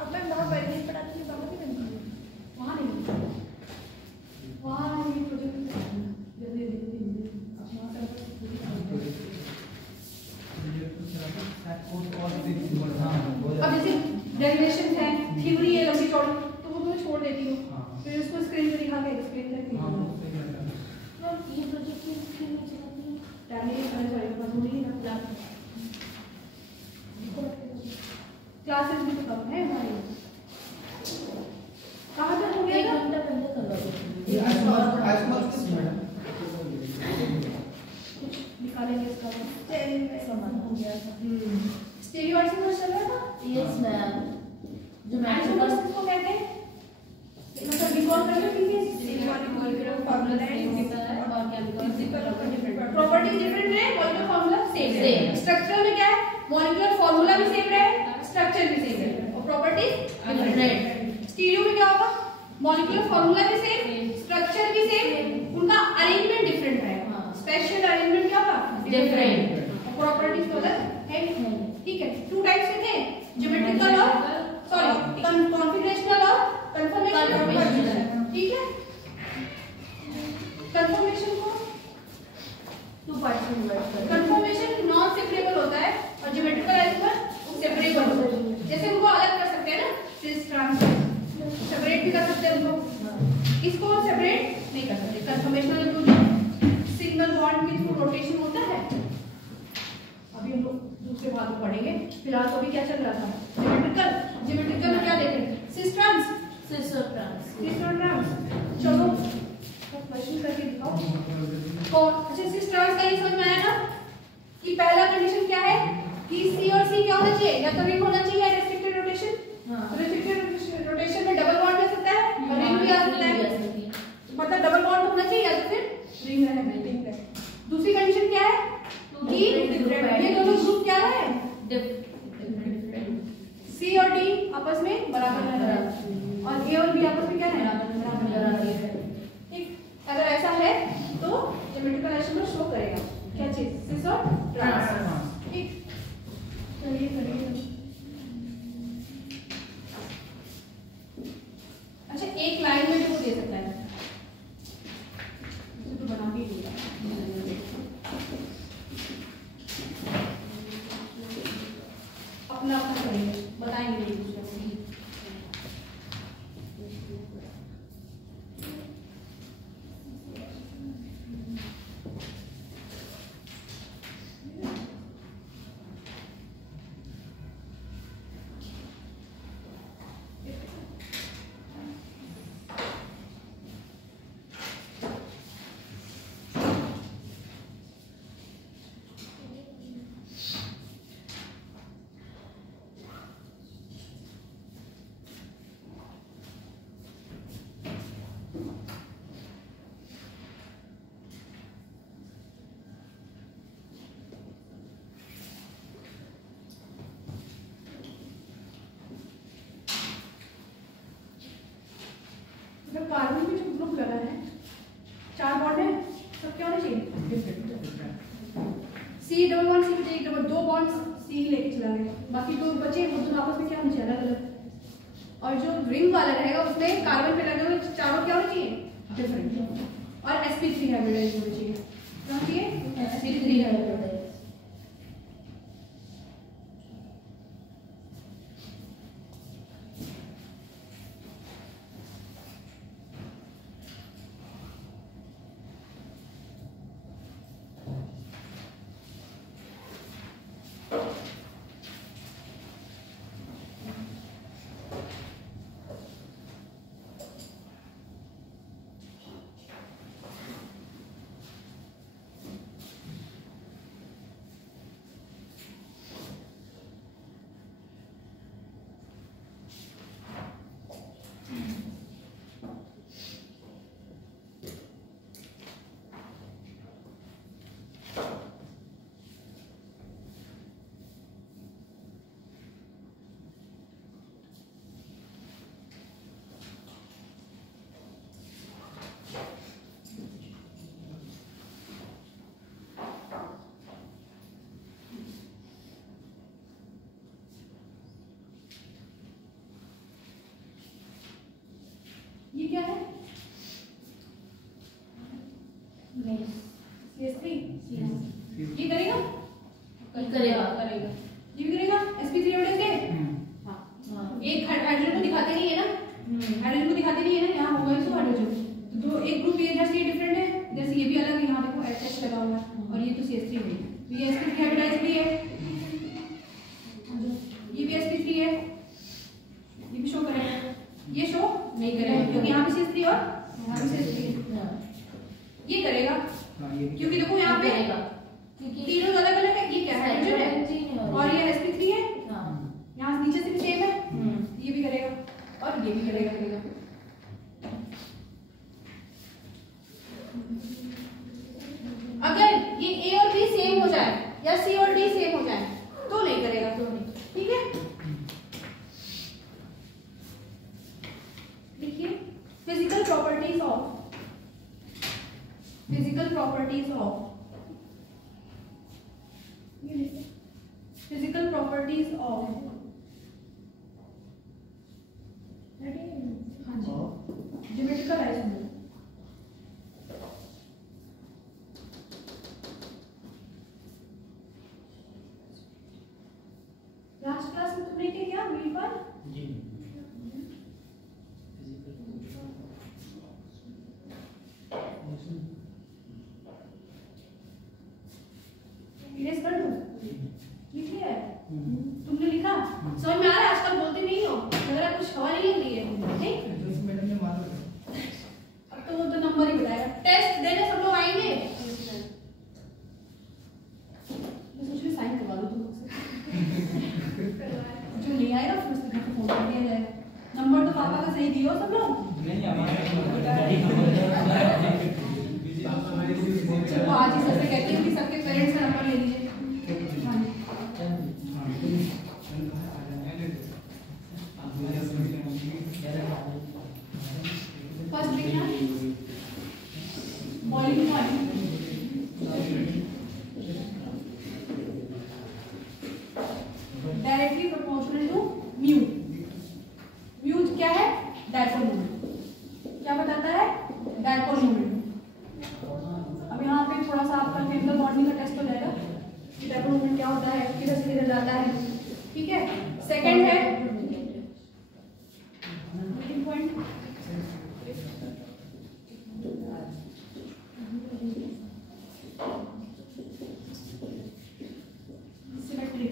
अब मैं वहाँ बैठ नहीं पढ़ाती हूँ, वहाँ नहीं बनती हूँ, वहाँ नहीं, वहाँ ये प्रोजेक्ट जल्दी अब जैसे डेरिवेशन है, थ्योरी है लंबी चौड़ी, तो वो मैं छोड़ देती हूँ, फिर उसको स्क्रीन पे दिखा के एक्सप्लेन करती हूँ। ये प्रोजेक्ट की स्क्रीन में चलाती हूँ, टैली सॉरी बस वही ना क्लासेस भी तो कम है हमारी। कहाँ तक हो गया? 1 घंटा पहले करवा कुछ निकालेंगे इसका हो गया। स्टीरियो आइसोमर्स चल रहा था? Yes ma'am. जो आइसोमर्स को कहते हैं, मतलब रिकॉल कर लो ठीक है, स्टीरियो मॉलिक्यूलर फार्मूला है और केमिकल प्रॉपर्टी डिफरेंट है, मॉलिक्यूलर फार्मूला सेम है। स्ट्रक्चर में क्या है, मॉलिक्यूलर फार्मूला भी सेम रहे, स्ट्रक्चर भी सेम रहे और प्रॉपर्टीज डिफरेंट। स्टीरियो में क्या होगा, मॉलिक्यूलर फार्मूला भी सेम, स्ट्रक्चर भी सेम, उनका अरेंजमेंट डिफरेंट रहेगा, स्पेशल अरेंजमेंट क्या होगा डिफरेंट, प्रॉपर्टीज तो अलग है। ठीक है, 2 टाइप्स के थे, ज्योमेट्रिकल और सॉरी कॉन्फिगरेशनल और कंफर्मेशनल। ठीक है, कंफर्मेशन को 2 पार्ट्स में डिवाइड करते हैं। कंफर्मेशन नॉन सेपरेबल होता है और ज्योमेट्रिकल आइसोमर सेपरेबल होता है। जैसे उनको अलग कर सकते हैं ना, सिस ट्रांस सेपरेट भी कर सकते हैं उनको, इसको सेपरेट नहीं कर सकते। कंफर्मेशनल जो सिंगल बॉन्ड के थ्रू रोटेशन होता है, अभी हम लोग दूसरे भाग में पढ़ेंगे, फिलहाल तो अभी क्या चल रहा था ज्योमेट्रिकल में क्या देखें, सिस ट्रांस सिस और ट्रांस। चलो क्वेश्चन करके दिखाओ। और अच्छा सिस ट्रांस का ये समझ में आया ना कि पहला कंडीशन क्या है कि सी और सी क्या होना चाहिए, या तो रिंग होना चाहिए या रेस्ट्रिक्टेड रोटेशन। रेस्ट्रिक्टेड रोटेशन में डबल बॉन्ड आ सकता है और रिंग भी आ सकता है, मतलब डबल बॉन्ड होना चाहिए या तो फिर रिंग है। दूसरी कंडीशन क्या है कि ये दोनों ग्रुप क्या है, सी और डी आपस में बराबर है और ए और बी आपस में क्या है बराबर है। ठीक, अगर ऐसा है तो ज्योमेट्रिकल आइसोमर शो करेगा क्या चीज, सिस और ट्रांस। ठीक, चलिए अच्छा एक लाइन में भी वो दे सकता है, तो बना के दिया अपना करेंगे, बताएंगे एक दूसरे को। कार्बन में जो ग्रुप लगा है 4 बॉन्ड है, सब क्या होना चाहिए सी डबल बॉन्ड सी एक डबल 2 बॉन्ड सी लेके चला गया, बाकी 2 बचे वो दोनों आपस में क्या होना चाहिए अलग। और जो रिंग वाला रहेगा उसमें कार्बन पे लगे हुए चारों क्या होना चाहिए डिफरेंट, और sp3 हाइब्रिडाइज होना चाहिए, क्या चाहिए sp3 हाइब्रिडाइज। ये sp3 हाइब्रिडाइज्ड भी है, ये भी sp3 है, ये भी शो करेगा, ये शो नहीं करेगा क्योंकि यहाँ पे C3 और यहाँ पे C3 ये करेगा क्योंकि देखो यहाँ पे तीनों अलग अलग है, ये क्या है हाइड्रोजन है और ये sp3 है, यहाँ नीचे से भी सेम है, ये भी करेगा और ये भी करेगा। अगर ये A और B सेम हो जाए या C और D सेम हो जाए तो नहीं करेगा, तो नहीं, ठीक है। देखिए physical properties of physical properties of हाँ जी ज्योमेट्रिकल आइसोमर। लास्ट क्लास में तुमने क्या किया व्हील पर? इरेज कर दूं? लिख लिया है? तुमने लिखा? समझ में आ रहा है? आजकल बोलते नहीं हो, लग रहा है कुछ हवा नहीं होती है, नहीं? मैडम ने मालूम है। अब तो वो तो नंबर ही बताएगा। टेस्ट देने सब लोग आएंगे? मैं सोच रही साइन करवा दो तुम लोग से। जो नहीं आएगा फिर उससे घर पे फोन कर दिया जाएगा। नंबर तो पापा का सही दियो सब लोग। नहीं हमारे चलो आज ही सबसे कहती हूँ कि सबके पेरेंट्स का नंबर ले लीजिए। फर्स्ट लिखना boiling point, directly proportional to mu. Mu क्या है? Dipole moment. क्या बताता है? Dipole moment. अब यहाँ पे थोड़ा सा आपका केमिकल बॉन्डिंग का टेस्ट हो जाएगा कि डायपोल मोमेंट क्या होता है, किधर से किधर जाता है, ठीक है। सेकंड है पॉइंट, सिमेट्री।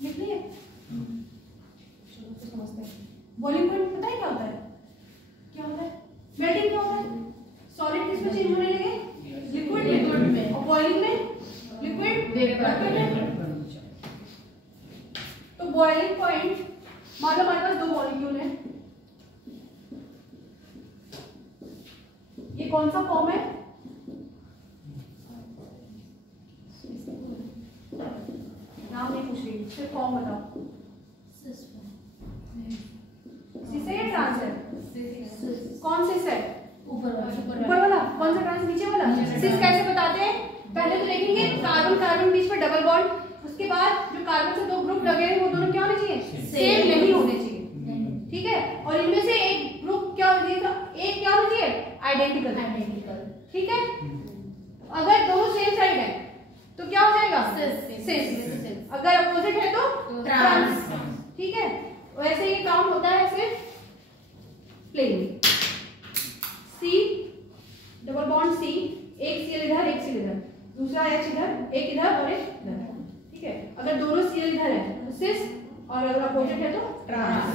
लिख लिए? चलो तो समझते हैं। बॉइलिंग पॉइंट पता है क्या होता है? क्या होता है? मेल्टिंग क्या होता है? सॉलिड किसमें चेंज होने लगे? लिक्विड में। और बॉइलिंग में लिक्विड वेपर में। तो बॉइलिंग पॉइंट मान लो हमारे पास दो मॉलिक्यूल हैं, ये कौन सा फॉर्म है? नाम नहीं पूछ रही, सिर्फ फॉर्म बताओ। सिस है या ट्रांस है? कौन सिस है? ऊपर वाला। कौन सा ट्रांस? नीचे वाला। सिस कैसे बताते हैं? पहले तो देखेंगे कार्बन कार्बन बीच में डबल बॉन्ड, उसके बाद जो कार्बन से दो ग्रुप लगे हैं वो दोनों क्या होने चाहिए? सेम नहीं होने चाहिए, ठीक है। और इनमें से एक ग्रुप क्या होना चाहिए? एक क्या होना चाहिए? आइडेंटिकल, ठीक है। अगर दोनों सेम साइड है तो क्या हो जाएगा? सिस। अगर अपोजिट है तो ट्रांस, ठीक है। वैसे ये काम होता है सिर्फ प्लेन। C दूसरा एच इधर, एक इधर और एक इधर, ठीक है। अगर दोनों सीरियल इधर है तो सिस, और अगर अपोजिट है तो ट्रांस।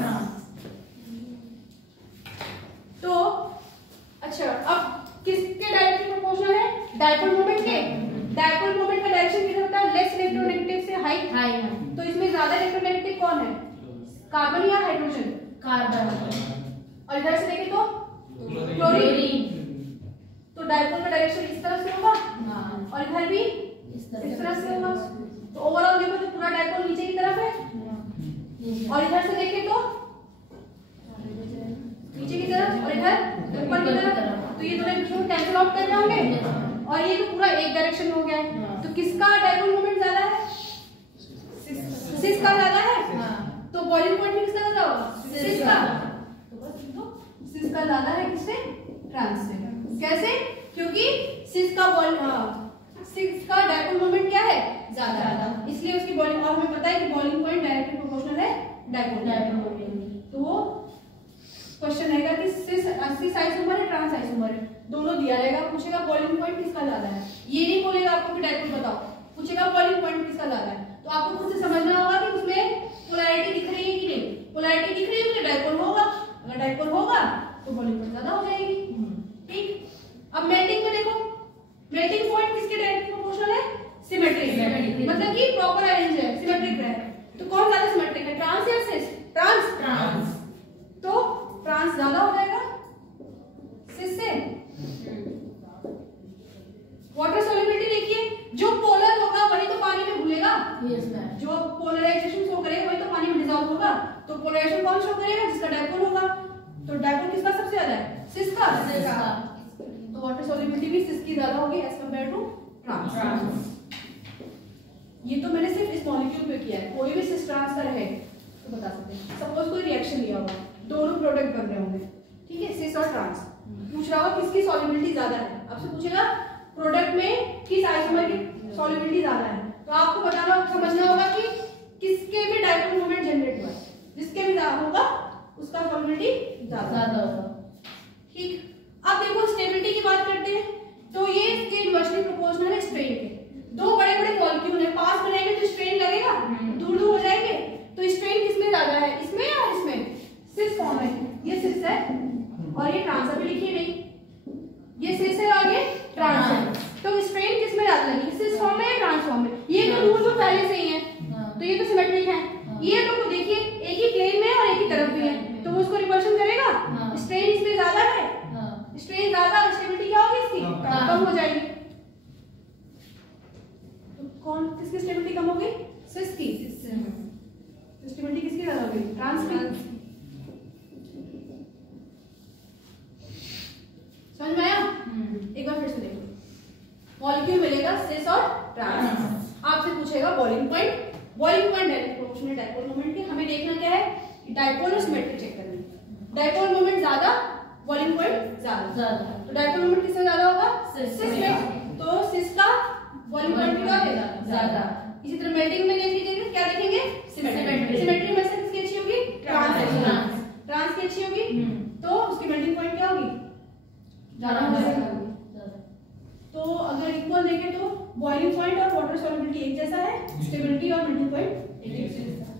तो अच्छा, अब किसके डायरेक्शन प्रोपोर्शनल है? डायपोल मोमेंट के। डायपोल मोमेंट का डायरेक्शन किधर होता है? लेस इलेक्ट्रोनेगेटिव से हाई। तो इसमें ज्यादा इलेक्ट्रोनेगेटिव कौन है? कार्बन या हाइड्रोजन? कार्बन। और इधर से देखें तो क्लोरीन। तो डायपोल का डायरेक्शन इस तरफ से होगा और इधर भी इस तरफ से होगा। तो ओवरऑल देखो तो पूरा डायपोल नीचे की तरफ है, और इधर से देखें तो नीचे की तरफ, और इधर ऊपर की तरफ। तो ये दोनों एक दूसरे को कैंसिल आउट कर रहे होंगे, और ये तो पूरा एक डायरेक्शन हो गया है। तो किसका डायपोल मोमेंट ज्यादा है? सिस का ज्यादा है। तो बॉइलिंग पॉइंट में किसका ज्यादा होगा? सिस का। तो बस लिखो, सिस का ज्यादा है किससे? ट्रांस से। कैसे? क्योंकि सिस का डायपोल मोमेंट क्या है? ज्यादा, इसलिए उसकी बॉइलिंग, और हमें पता है कि बॉइलिंग पॉइंट डायरेक्टली प्रोपोर्शनल है डायपोल मोमेंट। तो वो क्वेश्चन रहेगा कि सिस आइसोमर है, ट्रांस आइसोमर है, दोनों दिया रहेगा। पूछेगा बॉइलिंग पॉइंट किसका ज्यादा है, ये नहीं बोलेगा आपको कि डायपोल बताओ, पूछेगा बॉइलिंग पॉइंट किसका ज्यादा है। तो आपको खुद से समझना होगा कि उसमें पोलैरिटी दिख रही है कि नहीं। पोलैरिटी दिख रही है तो डायपोल होगा, अगर डायपोल होगा तो बॉइलिंग पॉइंट ज्यादा हो जाएगी, ठीक। अब मेल्टिंग में देखो, मेल्टिंग पॉइंट किसके डायरेक्टली प्रोपोर्शनल है? सिमेट्रिक, मतलब कि प्रॉपर अरेंज है, सिमेट्रिक है। तो कौन ज्यादा सिमेट्रिक है, ट्रांस या सिस? ट्रांस। तो ट्रांस ज्यादा हो जाएगा सिस से। वाटर सॉल्युबिलिटी देखिए, जो पोलर होगा वही तो पानी में घुलेगा। जो पोलराइजेशन शो करेगा वही तो पानी में डिसॉल्व होगा। तो पोलराइजेशन कौन शो करेगा? जिसका डायपोल होगा। तो डायपोल किसका सबसे ज्यादा है? सिस का। तो वाटर सॉल्युबिलिटी भी सिस की ज्यादा होगी एज कंपेयर टू ट्रांस। ये तो मैंने सिर्फ इस मॉलिक्यूल पे किया है, कोई भी सिस ट्रांस का रहे तो बता सकते हैं। सपोज कोई रिएक्शन लिया होगा, दोनों प्रोडक्ट बन रहे होंगे, ठीक है, सिस और ट्रांस। पूछ रहा होगा किसकी सॉल्युबिलिटी ज्यादा है, आपसे पूछेगा प्रोडक्ट में किस आइसोमर की सॉल्युबिलिटी ज्यादा है। तो आपको बताना, समझना होगा कि किसके भी डायपोल मोमेंट जनरेट हुआ है, जिसके भी ज्यादा होगा उसका सॉल्युबिलिटी ज्यादा होगा, ठीक। अब देखो स्टेबिलिटी की बात करते हैं। तो ये इसके इनवर्सली प्रोपोर्शनल है स्ट्रेन के। दो बड़े बड़े मॉलिक्यूल है, पास बनाएंगे तो स्ट्रेन लगेगा, दूर दूर हो जाएंगे। तो स्ट्रेन किसमें ज्यादा है, इसमें या इसमें? सिस फॉर्म है, ये सिस है और ये ट्रांस है, लिखिए नहीं, ये सिस है और ये ट्रांस है। तो स्ट्रेन किसमें ज्यादा लगी, सिस फॉर्म में या ट्रांस फॉर्म में? ये तो दूर दूर पहले से ही है, तो ये तो सिमेट्रिक है। ये तो देखिए एक ही प्लेन में और एक ही तरफ भी है, तो वो उसको रिपल्शन करेगा। स्ट्रेन इसमें ज्यादा है, स्ट्रेन ज्यादा, स्टेबिलिटी क्या होगी इसकी? कम हो जाएगी। तो कौन किसकी स्टेबिलिटी कम हो गई? सिस की। स्टेबिलिटी किसकी ज्यादा हो गई? ट्रांस की। समझ में आया? एक बार फिर से देखो, मॉलिक्यूल मिलेगा सिस और ट्रांस। आपसे पूछेगा boiling point, boiling point direct proportional dipole moment के। हमें देखना क्या है, डायपोल और सिमेट्रिक चेक करना है। डायपोल मोमेंट ज्यादा, बॉइलिंग पॉइंट ज्यादा। तो डायपोल मोमेंट किससे ज्यादा होगा? सिस में। तो सिस का बॉइलिंग पॉइंट क्या होगा? ज्यादा। इसी तरह मेल्टिंग में देखेंगे, क्या देखेंगे? सिमेट्री। सिमेट्री में से किसकी अच्छी होगी? ट्रांस की अच्छी होगी। तो उसकी मेल्टिंग पॉइंट क्या होगी? ज्यादा हो जाएगा। तो अगर इक्वल देखें तो बॉइलिंग पॉइंट और वाटर सॉल्युबिलिटी एक जैसा है, स्टेबिलिटी और मेल्टिंग पॉइंट एक जैसा है।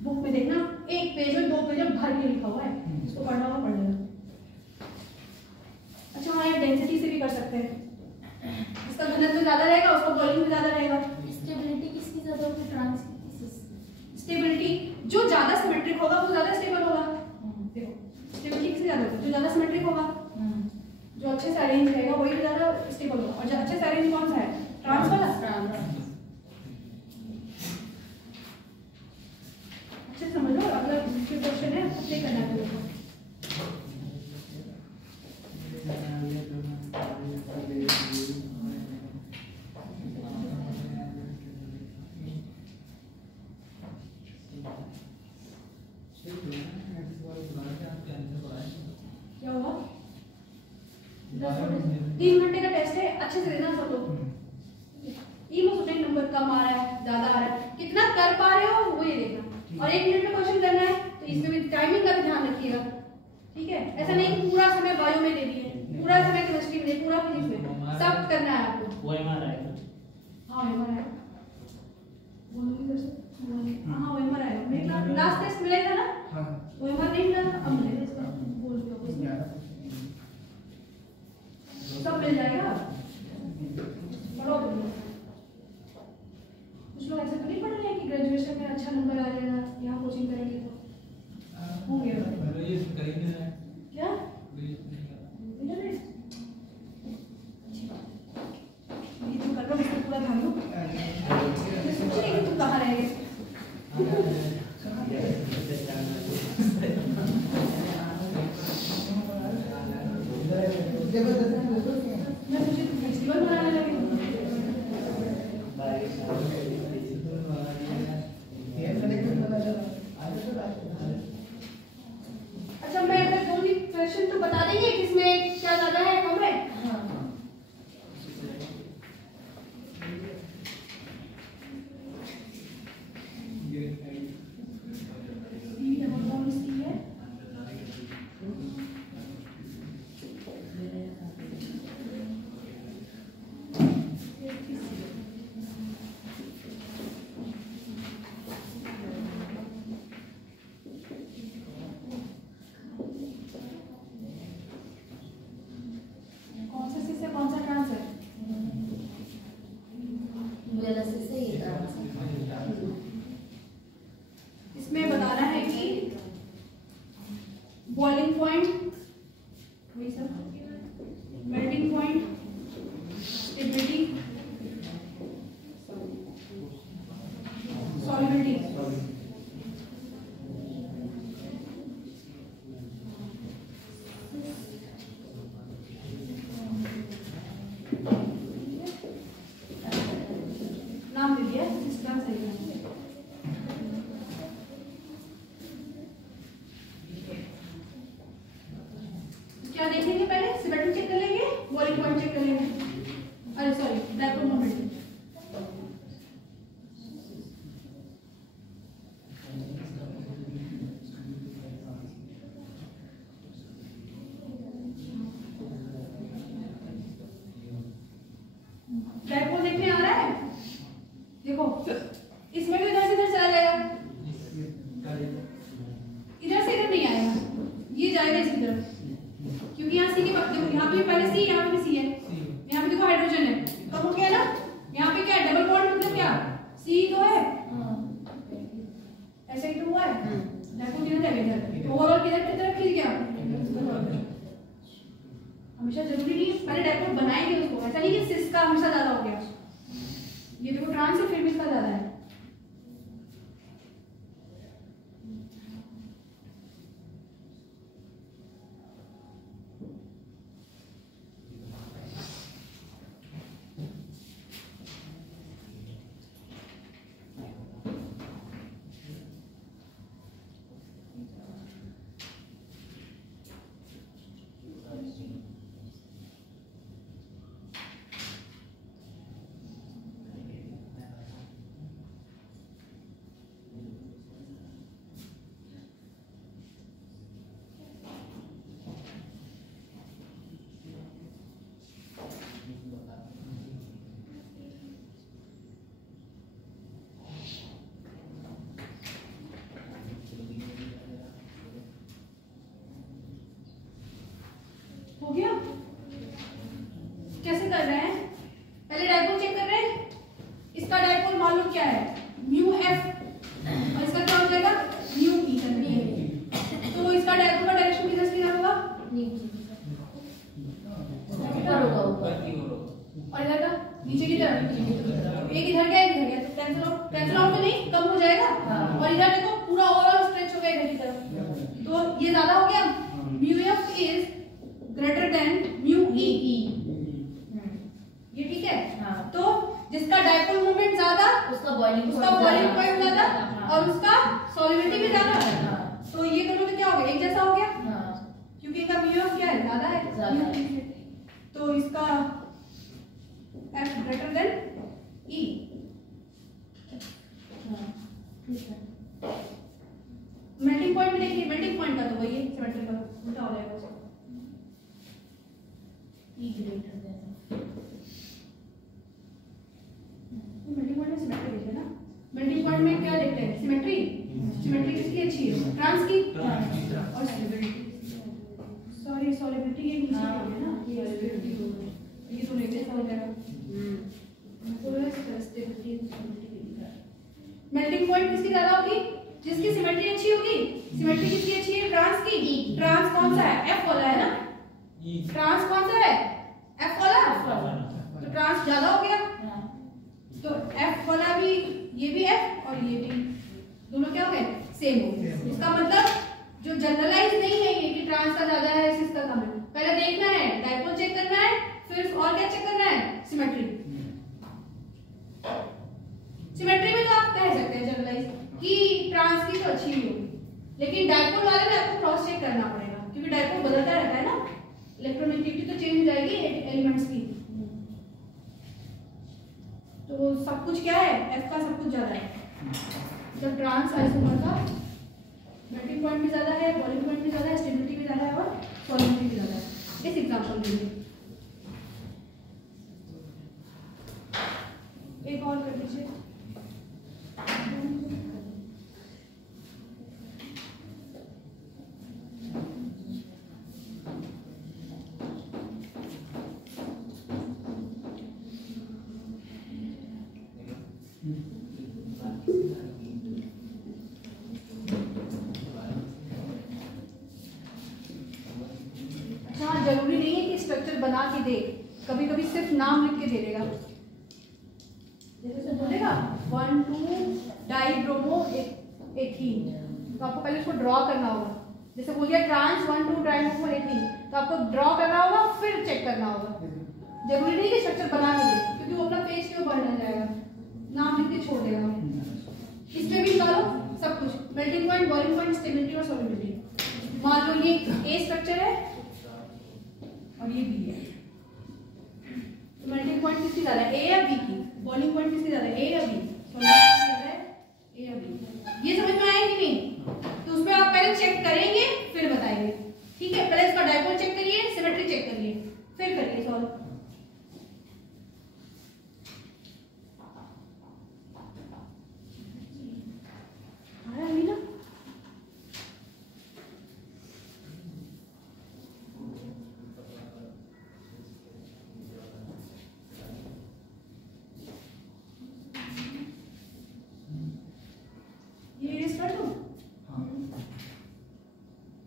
बुक में देखना, एक पेज में 2 पेज भर के लिखा हुआ है, इसको पढ़ना होगा, पढ़ लेना। अच्छा हाँ, ये डेंसिटी से भी कर सकते हैं, इसका घनत्व ज्यादा रहेगा, उसका बॉइलिंग भी ज्यादा रहेगा। स्टेबिलिटी किसकी ज्यादा होगी? ट्रांस की। स्टेबिलिटी जो ज्यादा सिमेट्रिक होगा वो ज्यादा स्टेबल होगा। देखो स्टेबिलिटी किससे ज्यादा होगी? जो ज्यादा सिमेट्रिक होगा, जो अच्छे से अरेंज रहेगा वही ज्यादा स्टेबल होगा। और जो अच्छे से अरेंज कौन सा है? ट्रांस वाला। अच्छे समझ लो, अगला क्वेश्चन है, अप्लाई करना है। क्या हुआ? 3 घंटे का टेस्ट है, अच्छे से देना सब लोग। ये मत सोचना नंबर कम आ रहा है, ज्यादा आ रहा है, कितना कर पा रहे हो वो ये देखना। और 1 मिनट में क्वेश्चन करना है, तो इसमें भी टाइमिंग का भी ध्यान रखिएगा, ठीक है। ऐसा नहीं कि पूरा समय बायो में ले लिए, पूरा समय केमिस्ट्री में, पूरा फिजिक्स में सब करना है आपको। OMR आएगा। हाँ OMR है, बोलूँगी इधर से। हाँ OMR आएगा, मेरे लास्ट टेस्ट मिला था ना। हाँ OMR नहीं मिला था, अब मिलेगा इसका, बोल दो सब मिल जाएगा। पढ़ो कुछ लोग ऐसे तो नहीं पढ़ रहे हैं कि ग्रेजुएशन में अच्छा नंबर आ जाएगा, यहाँ कोचिंग करेंगे तो होंगे क्या इंटरनेट ये तो कर लो, इसको पूरा ध्यान दो। मैं सोच रही हूँ तुम कहाँ रह गए। मैं मुझे फेस्टिवल मनाने लगी। अच्छा मैं अगर दो क्वेश्चन तो बता देंगे किसमें क्या ज्यादा है कम है। इसमें बताना है कि boiling point, melting point, stability, solubility. नाम दे दिया सिस्टम सही है। क्या देखेंगे पहले, सिमेट्री चेक कर लेंगे, बॉइलिंग पॉइंट चेक कर लेंगे, अरे सॉरी डायपोल मोमेंट। डायपोल देखने आ रहा है, देखो इसमें भी इधर से इधर चला जाएगा, इधर से इधर नहीं आएगा, ये जाएगा इसी तरफ, क्योंकि यहाँ सी की देखो, यहाँ पे पहले सी, यहाँ पे भी सी है, यहाँ पे देखो हाइड्रोजन है, कब हो गया ना, यहाँ पे क्या है डबल बॉन्ड, मतलब क्या सी तो है, ऐसा ही तो हुआ है। डायपोल किधर जाएगा, इधर ओवरऑल किधर की तरफ खींच गया। हमेशा जरूरी नहीं पहले डायपोल बनाएंगे उसको, ऐसा नहीं कि सिस का हमेशा ज्यादा हो गया। ये देखो ट्रांस है फिर भी इसका ज्यादा है। हो गया, कैसे कर रहे हैं, पहले डायपोल चेक कर रहे हैं, इसका डायपोल मालूम क्या है म्यू एफ और इसका क्या हो जाएगा म्यू ई करनी है, तो इसका डायपोल का डायरेक्शन किधर से किधर होगा, और इधर का नीचे की तरफ, एक इधर गया एक इधर गया, तो कैंसिल आउट तो नहीं, कम हो जाएगा, और इधर देखो पूरा ओवरऑल स्ट्रेच हो गया इधर की तरफ, तो ये ज्यादा हो गया, mu F is greater than mu E, ये ठीक है। तो जिसका डायपोल मोमेंट ज्यादा उसका बॉइलिंग पॉइंट ज्यादा और उसका सॉल्युबिलिटी भी ज्यादा है, तो ये दोनों तो क्या हो गया एक जैसा हो गया, क्योंकि इनका म्यू एफ क्या है ज्यादा है, तो इसका एफ ग्रेटर देन ई। मेल्टिंग पॉइंट में देखिए, मेल्टिंग पॉइंट का तो वही है सिमेट्रिकल, उल्टा हो जाएगा उसका। है ना। मेल्टिंग पॉइंट में क्या देखते हैं, सिमेट्री। सिमेट्री किसकी अच्छी है, ट्रांस की। और सॉलिबिलिटी के नीचे है ना, ये तो लेटेस्ट हो गया। मेल्टिंग पॉइंट किसकी ज्यादा होगी, जिसकी सिमेट्री अच्छी होगी। सिमेट्री किसकी अच्छी है, ट्रांस की। ट्रांस कौन सा है, एफ वाला है ना। ट्रांस कौन सा है, एफ वाला। तो ट्रांस ज्यादा हो गया, तो एफ वाला भी, ये भी एफ और ये भी, दोनों क्या हो गए, सेम हो गए। इसका मतलब जो जनरलाइज नहीं है ये कि ट्रांस का ज्यादा है सिस का कम है। पहले देखना है, डायपोल चेक करना है, फिर और क्या चेक करना है, सिमेट्री। सिमेट्री में तो आप कह सकते हैं जनरलाइज कि ट्रांस की तो अच्छी ही होगी, लेकिन डायपोल वाले में आपको क्रॉस चेक करना पड़ेगा, क्योंकि डायपोल बदलता रहता है ना, इलेक्ट्रोनेगेटिविटी तो चेंज हो जाएगी एलिमेंट्स की। तो सब कुछ क्या है, एफ का सब कुछ ज्यादा है। जब ट्रांस आइसोमर का मेल्टिंग पॉइंट भी ज्यादा है, बॉइलिंग पॉइंट भी ज्यादा है, स्टेबिलिटी भी ज्यादा है और सॉलिबिलिटी भी ज्यादा है। इस एग्जांपल के लिए एक और कर दीजिए। जरूरी नहीं है कि स्ट्रक्चर बना के दे, कभी कभी सिर्फ नाम लिख के दे देगा। जैसे बोलेगा 1,2 डाइब्रोमो एथीन, तो आपको पहले उसको ड्रॉ करना होगा। जैसे बोल दिया ट्रांस 1,2 डाइब्रोमो एथीन, तो आपको ड्रॉ करना होगा, फिर चेक करना होगा। जरूरी नहीं कि स्ट्रक्चर बना के दे, क्योंकि वो अपना पेज क्यों बढ़ना जाएगा, नाम लिख के छोड़ देगा। इसमें भी निकालो सब कुछ, melting point, boiling point, stability और सॉलिबिलिटी। मान लो ये ए स्ट्रक्चर है और ये बी है, तो मेल्टिंग पॉइंट किसकी ज्यादा है, ए या बी की। बॉइलिंग पॉइंट किसकी ज्यादा है, ए या बी। सॉलिबिलिटी ज्यादा है, ए या बी। ये समझ में आया कि नहीं, तो उसमें आप पहले चेक करेंगे फिर बताएंगे, ठीक है। पहले इसका डायपोल चेक करिए, सिमेट्री चेक करिए, फिर करिए सॉल्व। आया नहीं ना,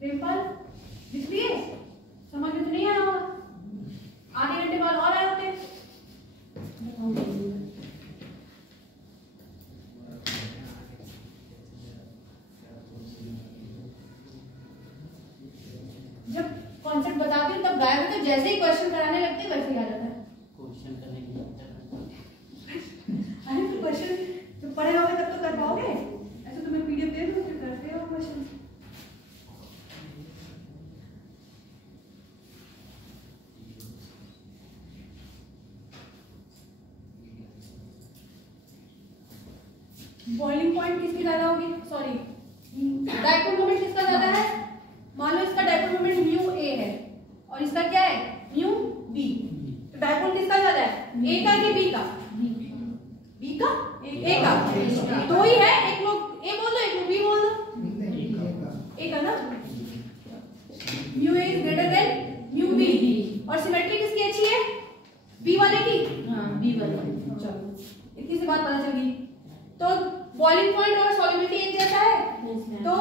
पेपर इसलिए समझ में तो नहीं आया होगा, आधे घंटे बाद और आए होते। जब कॉन्सेप्ट बताती हूँ तब गायब होते, जैसे ही क्वेश्चन कराने लगते वैसे ही आ जाता है क्वेश्चन करने के लिए। अरे तो क्वेश्चन जब पढ़े होगे तब तो कर पाओगे, ऐसे तो मैं पीडीएफ दे दूँ फिर करते हो क्वेश्चन। बॉइलिंग पॉइंट किसकी ज्यादा होगी, सॉरी डायपोल मोमेंट किसका ज्यादा है। मान लो इसका डायपोल मोमेंट म्यू ए है और इसका क्या है, म्यू बी। तो डायपोल किसका ज्यादा है, ए का कि बी का, बी का, ए का। दो ही है, एक लोग ए बोल दो, एक लोग बी बोल दो, ए का ना। Mu A is greater than mu B. और सिमेट्री किसकी अच्छी है, बी वाले की। हाँ बी वाले। चलो इतनी सी बात पता चल गई। तो बॉइलिंग पॉइंट और सॉलिबिलिटी एक जैसा है, तो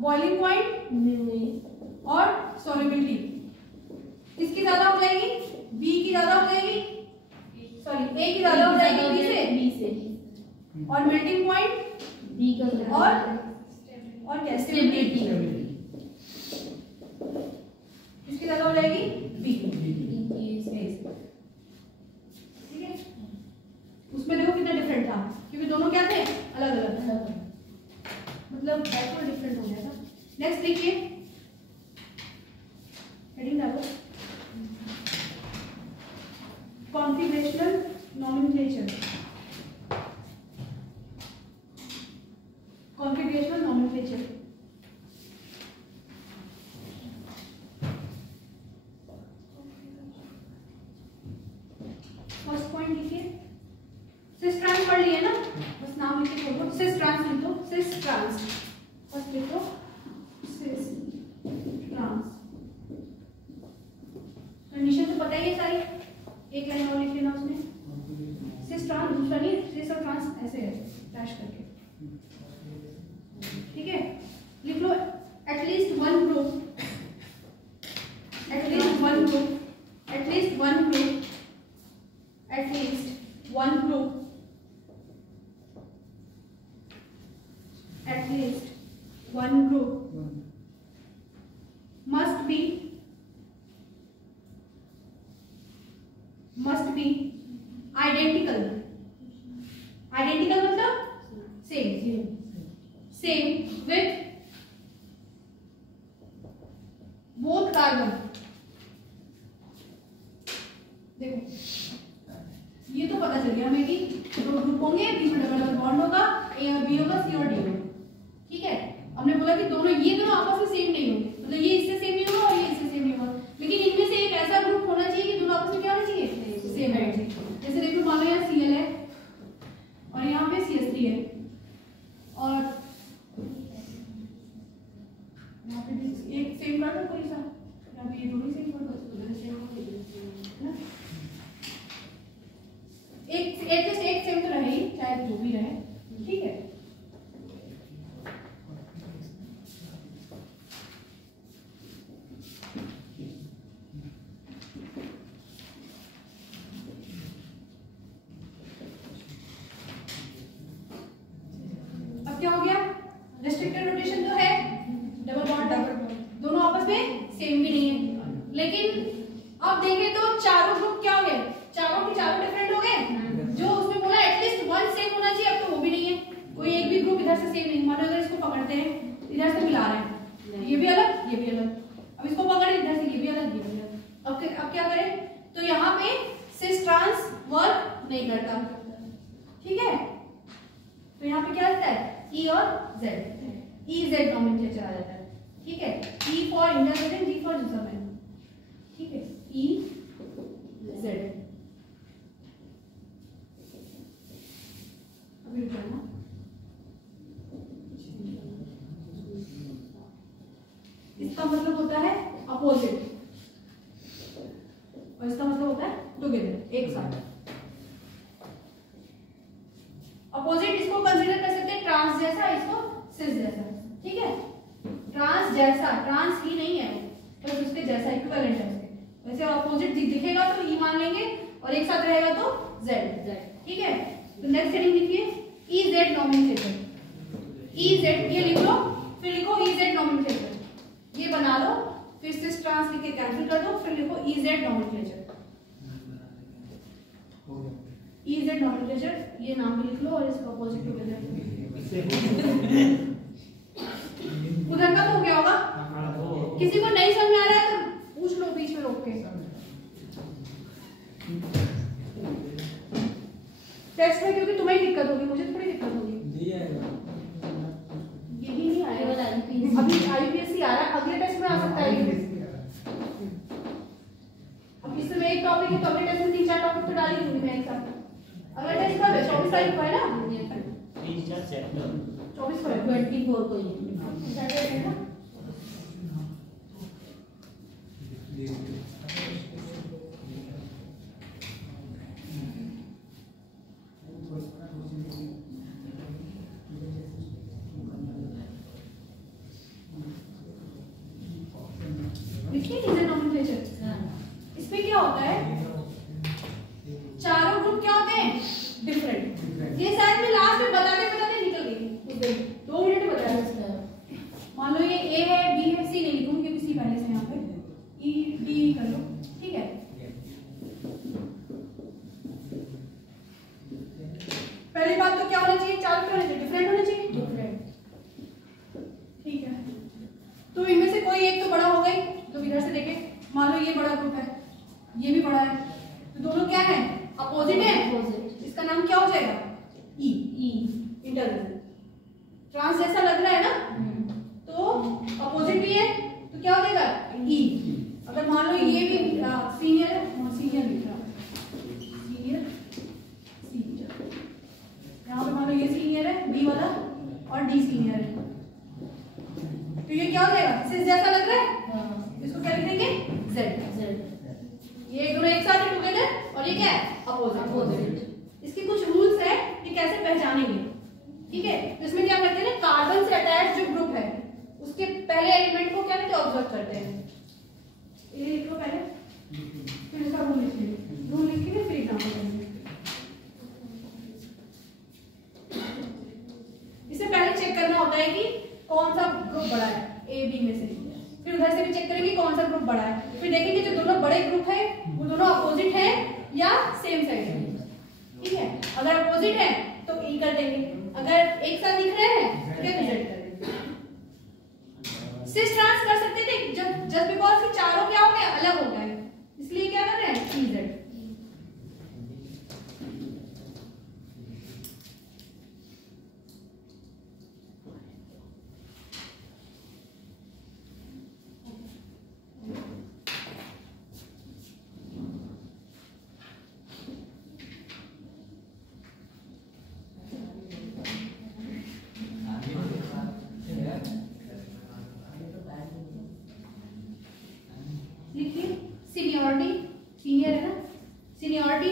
बॉइलिंग पॉइंट और सॉलिबिलिटी किसकी ज्यादा हो जाएगी, बी की ज्यादा हो जाएगी, सॉरी ए की ज्यादा हो जाएगी बी से। और मेल्टिंग पॉइंट बी का और क्या, स्टेबिलिटी किसकी ज्यादा हो जाएगी, बी की। ठीक है, उसमें देखो कितना डिफरेंट था, क्योंकि दोनों क्या थे, अलग अलग, मतलब डायपोल डिफरेंट हो गया था। नेक्स्ट देखिए, हेडिंग डालो, configurational nomenclature. Configurational nomenclature first point लिखिए, सिस ट्रांस पढ़ लिए ना, बस नाम लिख के छोड़ दो, सिस ट्रांस लिख दो, सिस ट्रांस फर्स्ट लिख दो, सिस ट्रांस। कंडीशन तो पता ही है सारी, एक लाइन और लिख लेना उसमें, सिस ट्रांस, दूसरा नहीं, सिस और ट्रांस ऐसे है डैश करके, ठीक है। लिख लो at least one group, at least one group, at least one group, at least one group, at least one group must be identical, identical मतलब same with both carbon। देखो ये तो पता चल गया हमें कि दो ग्रुप होंगे, बीच में डबल डबल बॉन्ड होगा, ए और बी होगा, सी और डी होगा, ठीक है। हमने बोला कि दोनों ये दोनों आपस में सेम नहीं होंगे, मतलब ये इससे सेम नहीं होगा और ये इससे सेम नहीं होगा, लेकिन इनमें से एक ऐसा ग्रुप होना चाहिए कि दोनों आपस में क्या होना चाहिए, सेम है। जैसे देखो मान लो यहाँ Cl है और यहाँ पे CH3 है और यहाँ पे एक सेम कर दो कोई सा, यहाँ पे ये दोनों सेम कर दो, एक सेम तो रहे ही, चाहे जो भी रहे, ठीक है। अब क्या हो गया, रेस्ट्रिक्टेड रोटेशन तो है, डबल बॉन्ड दोनों आपस में सेम भी नहीं है, लेकिन अब देखें तो चारों ग्रुप क्या हो गए, चारों के चारों डिफरेंट हो गए। जो उसमें बोला एटलीस्ट वन सेम होना चाहिए, अब तो वो भी नहीं है, कोई एक भी ग्रुप इधर से सेम नहीं। मानो अगर इसको पकड़ते हैं, इधर से मिला रहे हैं, ये भी अलग ये भी अलग, अब इसको पकड़े इधर से ये भी अलग ये भी अलग, अब क्या करें, तो यहाँ पे सिस ट्रांस वर्क नहीं करता, ठीक है। तो यहाँ पे क्या आता है, ई और जेड, ई जेड नॉमेनक्लेचर आ जाता है, ठीक है। ई फॉर इंटरसेप्टेंट, जी फॉर जिसमेंट, ठीक है, ई जेड। इसका मतलब होता है अपोजिट और इसका मतलब होता है टुगेदर, एक साथ। अपोजिट इसको कंसीडर कर सकते हैं ट्रांस जैसा, इसको सिस जैसा, ठीक है। ट्रांस जैसा, ट्रांस ही नहीं है बस उसके जैसा, इक्विवेलेंट है उसके। वैसे अपोजिट दिखेगा तो ई मान लेंगे और एक साथ रहेगा तो जेड, ठीक है। तो नेक्स्ट हेडिंग लिखिए E Z nomenclature, E Z ये लिख लो, फिर लिखो ई जेड नॉमेनक्लेचर, ये बना लो, फिर सिस ट्रांस लिख के कैंसिल कर दो, फिर लिखो E Z nomenclature, E Z nomenclature, ये नाम भी लिख लो और इसका अपोजिट टुगेदर। उधर का तो हो गया होगा, किसी को नहीं समझ में आ रहा है तो पूछ लो बीच में रोक के। टेस्ट में क्योंकि तुम्हें दिक्कत होगी, मुझे थोड़ी दिक्कत होगी, यही नहीं आएगा अभी, IUPAC आ रहा है, अगले टेस्ट में आ सकता है। अब इसमें एक टॉपिक है तो अगले टेस्ट में 3-4 टॉपिक तो डाल ही दूंगी मैं एक साथ। अगला टेस्ट कब है, 24 तारीख को है ना, 24 को है, 24 को ही सैटरडे है ना। देखिए इधर नॉमेनक्लेचर, इसमें क्या होता है, चारों ग्रुप क्या होते हैं, डिफरेंट। ये शायद मैं लास्ट में बताते बताते निकल गई, 2 मिनट बताया इसका। मान लो ये ए है, बी है, सी नहीं लिखूंगी क्योंकि सी पहले से यहाँ पे, ई डी कर लो, ठीक है। पहली बात तो क्या होना चाहिए, चारों क्या होना चाहिए, डिफरेंट होना चाहिए, डिफरेंट, ठीक है। तो इनमें से कोई एक तो बड़ा हो गई, तो इधर से देखें, मान लो ये बड़ा ग्रुप है, ये भी बड़ा है, तो दोनों क्या है, अपोजिट है, इसका नाम क्या हो जाएगा, ई। अपोजिट। इसके कुछ रूल्स है कि कैसे पहचानेंगे, ठीक है। तो इसमें क्या करते हैं ना, कार्बन से अटैच जो ग्रुप है उसके पहले एलिमेंट को क्या कहते हैं, ऑब्जर्व करते हैं। ये लिख लो पहले, फिर इसका रूल लिखेंगे, रूल लिखेंगे फिर एग्जाम्पल करेंगे। इससे पहले चेक करना होता है कि कौन सा ग्रुप बड़ा है, ए बी में से, फिर उधर से भी चेक करेंगे कौन सा ग्रुप बड़ा है, फिर देखेंगे जो दोनों बड़े ग्रुप है वो दोनों अपोजिट है या सेम साइड है, ठीक है। अगर अपोजिट है तो ई कर देंगे, अगर एक साथ दिख रहे हैं तो क्या रिजेक्ट कर देंगे। सिस ट्रांस कर सकते थे जब जस्ट बिकॉज कि चारों क्या हो गए, अलग हो गए, इसलिए क्या कर रहे हैं, इजेड। लिखिए सीनियरिटी, सीनियर है ना, seniority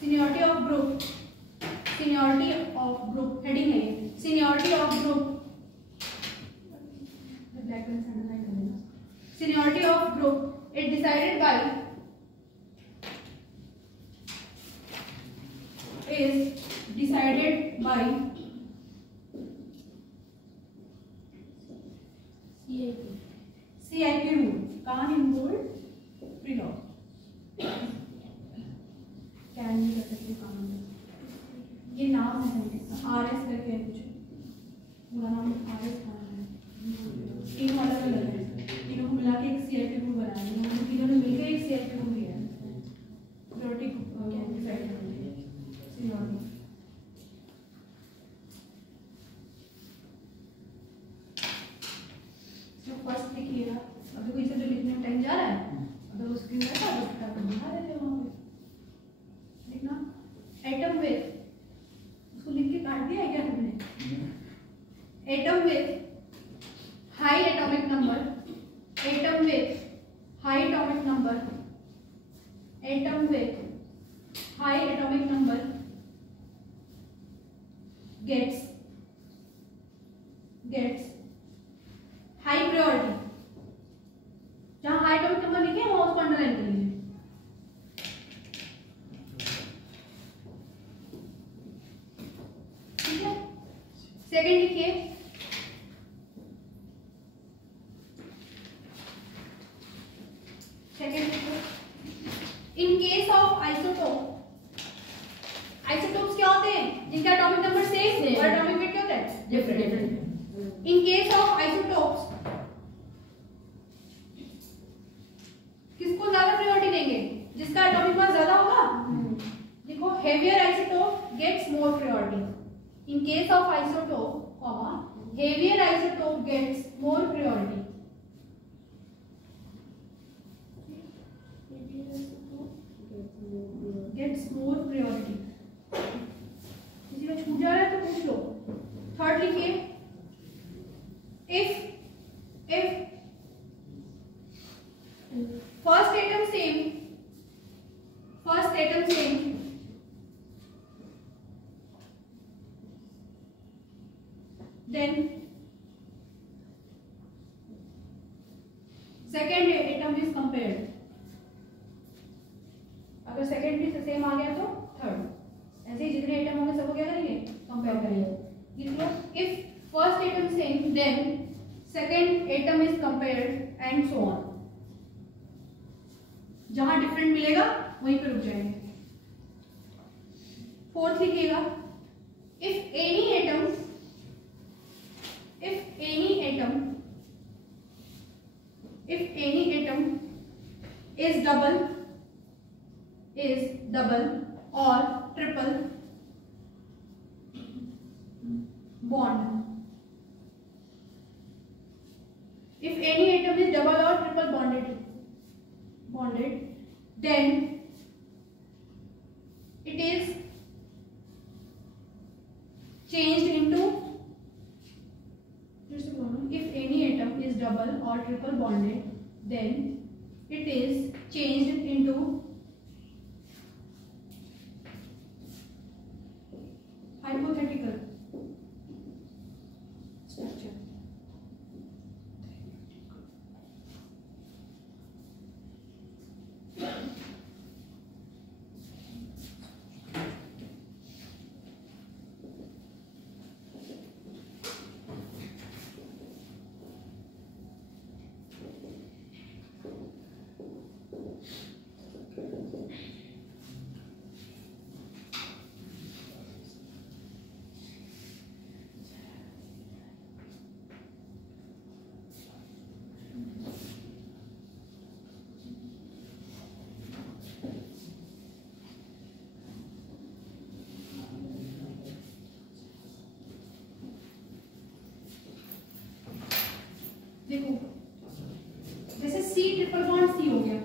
seniority of group, seniority of group heading है ये, seniority of group, black pen से अंडरलाइन कर देना। Seniority of group it decided by is decided by CIP rule, कहाँ इन बोल्ड प्रीलॉग कैन भी कर सकते काम में, ये नाम है RS करके है कुछ, पूरा नाम RS है, तीन अलग अलग है, तीनों को मिला के एक CIP रूल बनाया है, तीनों ने मिलकर एक CIP रूल दिया है, प्रियोरिटी कैन डिसाइड करने के लिए। फर्स्ट लिखिएगा, अभी कोई से जो लिखने में टाइम जा रहा है, अगर वो स्क्रीन रहता है तो फटाफट दिखा देते हैं वहाँ पे। लिखना एटम विथ, उसको लिख के काट दिया है क्या तुमने, atom with high atomic number, atom with high atomic number, atom with high atomic number gets high priority, जहां हाई एटॉमिक नंबर लिखे वहां उसको अंडरलाइन कर लीजिए। ठीक है, सेकंड लिखिए, सेकंड लिखिए, इन केस ऑफ आइसोटोप, आइसोटोप्स क्या होते हैं, जिनका एटॉमिक नंबर सेम और एटॉमिक वेट क्या होता है, different. In case of isotopes किसको ज्यादा प्रायोरिटी देंगे, जिसका एटॉमिक मास ज्यादा होगा, देखो heavier isotope gets more priority. In case of isotope comma heavier isotope gets more priority, gets more priority. किसी का छूट जा रहा है तो पूछ लो। थर्ड लिखिए, if first atom same then second atom is compared, अगर सेकेंड भी सेम आ गया तो थर्ड, ऐसे ही जितने एटम होंगे सबको क्या करेंगे, कंपेयर करेंगे। लिख लो, if first atom same then second atom is compared and so on, जहां डिफरेंट मिलेगा वहीं पे रुक जाएंगे। फोर्थ लिखिएगा, if any atom is double or triple bond, if any atom is double or triple bonded then it is changed into, if any double or triple bonded, then it is changed into hypothetical structure. देखो जैसे C triple bond C हो गया,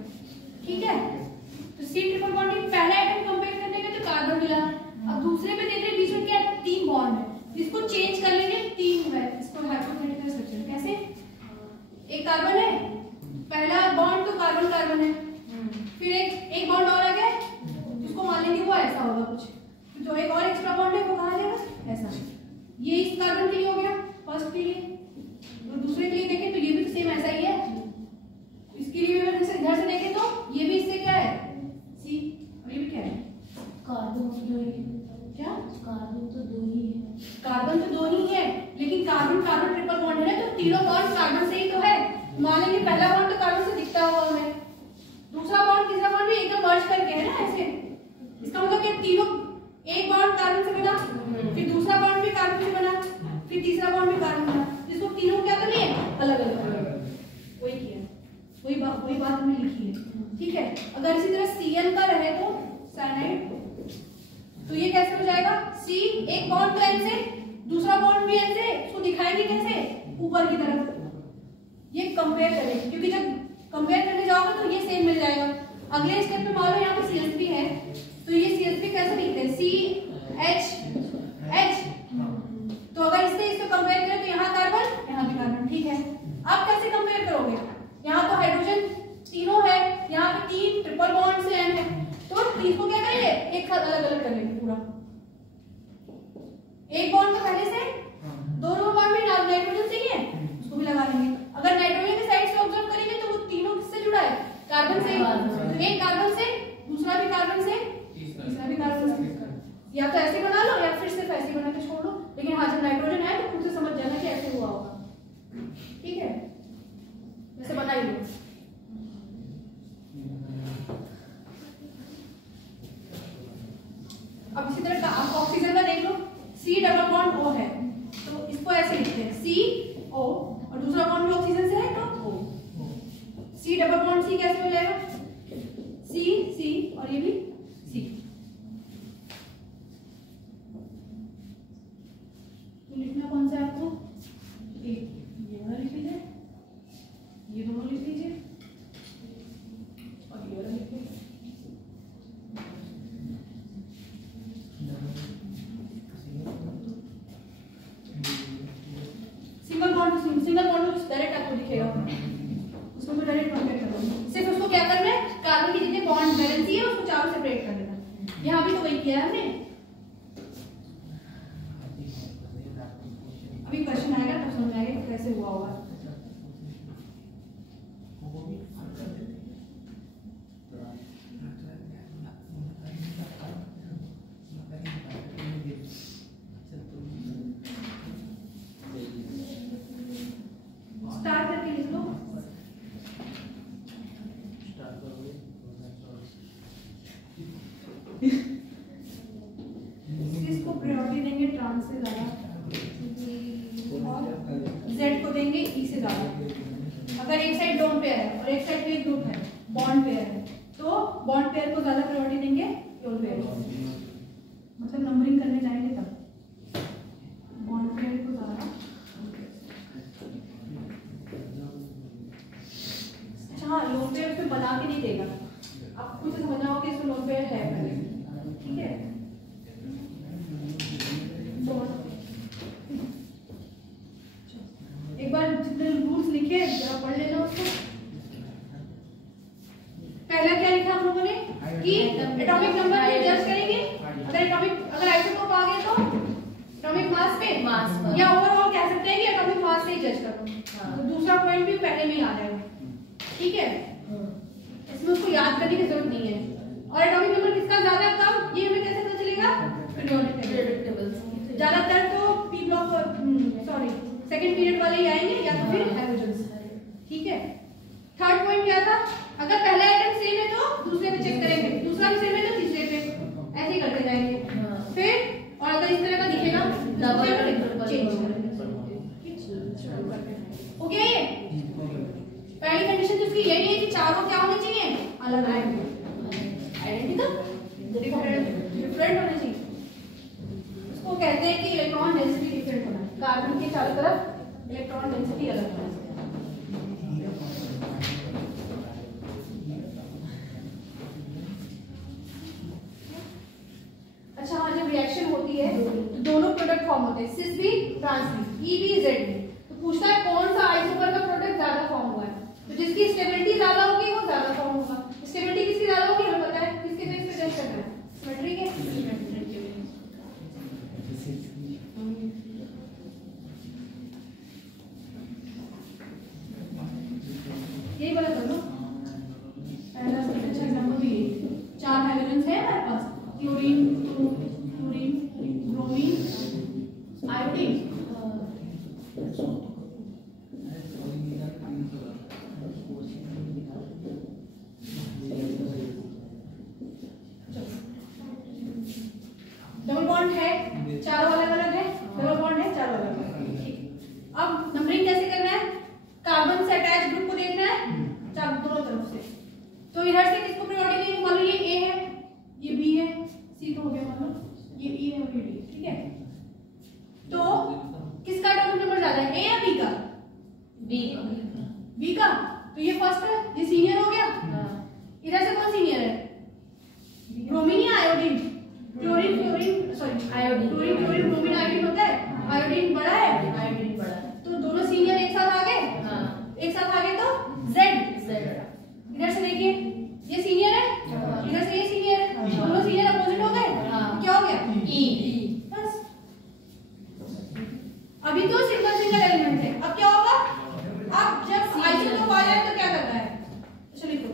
ठीक है। तो C triple bond की पहला item compare करने में तो कार्बन मिला, अब दूसरे में देख रहे बीच में क्या 3 बॉन्ड है, इसको चेंज कर लेंगे 3 है, इसको हाइपोथेटिकल स्ट्रक्चर कैसे, एक कार्बन है, पहला बॉन्ड तो कार्बन कार्बन है, फिर एक बॉन्ड और आ गया, इसको मान लेंगे वो ऐसा होगा कुछ, तो एक और एक्स्ट्रा बॉन्ड है वो कहा जाएगा ऐसा। ये इस कार्बन के लिए हो गया फर्स्ट के लिए, तो दूसरे के लिए देखें तो ये भी सेम ऐसा ही है, इसके लिए भी अगर इधर से देखें तो ये भी इससे क्या है सी, और ये भी क्या है कार्बन तो 2 ही है। क्या कार्बन तो 2 ही है। कार्बन तो 2 ही है, लेकिन कार्बन कार्बन ट्रिपल बॉन्ड है ना, तो तीनों बॉन्ड कार्बन से ही तो है। मान लेंगे पहला बॉन्ड तो कार्बन से दिखता हुआ हमें, दूसरा बॉन्ड तीसरा बॉन्ड भी एकदम मर्ज करके है ना ऐसे, इसका मतलब कि तीनों एक बॉन्ड कार्बन से बना, फिर दूसरा बॉन्ड भी कार्बन से बना, फिर तीसरा बॉन्ड भी कार्बन बना, जिसको तीनों क्या करनी है अलग अलग, वही किया, वही बात हमने लिखी है, ठीक है। अगर इसी तरह Cn का रहे तो साइनाइड, तो ये कैसे हो जाएगा C, एक बॉन्ड तो N से, दूसरा बॉन्ड भी N से, इसको दिखाएंगे कैसे ऊपर की तरफ, ये कंपेयर करेंगे, क्योंकि जब कंपेयर करने जाओगे तो ये सेम मिल जाएगा। अगले स्टेप में मान लो यहाँ पे CH3 है, तो ये CH3 कैसे लिखते हैं CH, तो अगर इससे इसको कंपेयर करें तो यहाँ कार्बन यहाँ भी कार्बन, ठीक है। अब कैसे कंपेयर करोगे, यहाँ तो हाइड्रोजन तीनों है, यहाँ पे 3 ट्रिपल बॉन्ड से N है, तो इसको क्या करेंगे एक साथ अलग अलग कर लेंगे पूरा, एक बॉन्ड तो पहले से, दोनों बॉन्ड में नाइट्रोजन से ही है, उसको भी लगा लेंगे। अगर नाइट्रोजन की साइड से ऑब्जर्व करेंगे तो वो तीनों किससे जुड़ा है कार्बन से, तो एक कार्बन से, दूसरा भी कार्बन से, तीसरा भी कार्बन से, या तो ऐसे बना लो या फिर सिर्फ ऐसे बना के छोड़ लो, लेकिन हाँ जब नाइट्रोजन है तो खुद से समझ जाना कि ऐसे हुआ होगा, ठीक है, वैसे बना ही लो। अब इसी तरह का आप ऑक्सीजन का देख लो, C डबल बॉन्ड O है, तो इसको ऐसे लिखते हैं CO, और दूसरा बॉन्ड भी ऑक्सीजन से है तो O, C डबल बॉन्ड C कैसे हो जाएगा C और ये भी C, तो लिखना कौन सा है आपको, ये वाला लिख लीजिए, ये दोनों लिख लीजिए और ये वाला लिख लीजिए। सिंगल बॉन्ड डायरेक्ट आपको दिखेगा, उसको मैं डायरेक्ट कंपेयर कर लूंगी, सिर्फ उसको क्या करना है कार्बन के जितने बॉन्ड बैलेंस है उसको चारों सेपरेट कर देना, यहाँ भी तो वही किया है हमने। अभी क्वेश्चन आएगा तब समझ आएगा कैसे हुआ होगा। स्टार्ट करके लिख लो, इसको प्रायोरिटी देंगे ट्रांस से ज्यादा, Z को देंगे E से ज्यादा। अगर एक साइड लोन पेयर है और एक साइड एक ग्रुप है, बॉन्ड पेयर है, तो बॉन्ड पेयर को ज्यादा प्रायोरिटी देंगे लोन पेयर को, मतलब नंबरिंग करने जाएंगे तब बॉन्ड पेयर को ज्यादा। अच्छा हाँ, लोन पेयर उसमें बना के नहीं देगा, आपको कुछ समझना होगा कि इसमें लोन पेयर है पहले, ठीक है। एक बार जितने रूल्स लिखे एटॉमिक नंबर पे जज करेंगे। अगर आइसोटोप आ गए तो एटॉमिक मास पे या ओवरऑल कह सकते हैं कि एटॉमिक मास से ही जज करो। तो दूसरा पॉइंट भी पहले में आ जाएगा, ठीक है, इसमें उसको याद करने की जरूरत नहीं है। और एटॉमिक नंबर किसका ज्यादा कम, ये हमें कैसे पता चलेगा, पीरियोडिक टेबल। ज्यादातर तो पी ब्लॉक सेकंड पीरियड वाले ही आएंगे या तो फिर हाइड्रोजन, ठीक है। थर्ड पॉइंट क्या था, अगर पहला आइटम सेम है तो दूसरे पे चेक करेंगे, दूसरा भी सेम है तो तीसरे पे, ऐसे ही करते जाएंगे। फिर और अगर इस तरह का दिखेगा डबल चेंज करेंगे। हो गया ये पहली कंडीशन तो इसकी यही है कि चारों क्या होने चाहिए, अलग अलग, आइडेंटिकल, डिफरेंट होने चाहिए। इसको कहते हैं कि इलेक्ट्रॉन डेंसिटी डिफरेंट होना, कार्बन के चारों तरफ इलेक्ट्रॉन डेंसिटी अलग होना। अच्छा हाँ, जब रिएक्शन होती है तो दोनों प्रोडक्ट फॉर्म होते हैं, सिस भी ट्रांस भी, ई भी जेड भी। तो पूछता है कौन सा आइसोमर का प्रोडक्ट ज्यादा फॉर्म हुआ है, तो जिसकी स्टेबिलिटी ज्यादा होगी वो ज्यादा फॉर्म होगा। स्टेबिलिटी किसकी ज्यादा होगी हमें पता है, किसके बेस पे टेस्ट करना है, सिमेट्री के, यही बोला कर लो। पहला सबसे अच्छा एग्जांपल भी है, 4 हाइड्रोजन है हमारे पास, chlorine, fluorine, bromine, iodine. Double bond है, चारों अलग अलग है, डबल बॉन्ड है, चारों अलग अलग है। अब नंबरिंग कैसे करना है, कार्बन से अटैच ग्रुप को देखना है चार दोनों तरफ से। तो इधर से किसको प्रायोरिटी देंगे, मान लो ये ए है, ये बी है, सी तो हो गया, मान लो ये ई है और ये डी, ठीक है। तो किसका एटॉमिक नंबर ज्यादा है, ए या बी का, बी का। तो ये फर्स्ट है, ये सीनियर हो गया। इधर से कौन सीनियर है, ब्रोमीन या iodine, chlorine chlorine sorry iodine, chlorine chlorine bromine iodine होता है, आयोडीन बड़ा है, आयोडीन बड़ा है। तो दोनों सीनियर एक साथ आ गए, एक साथ आ गए तो जेड। इधर से देखिए ये सीनियर है, इधर से ये सीनियर है, दोनों सीनियर अपोजिट हो गए, क्या हो गया, ई। बस अभी तो सिंगल एलिमेंट है, अब क्या होगा, अब जब आइसोटोप आ जाए तो क्या करता है, चलिए तो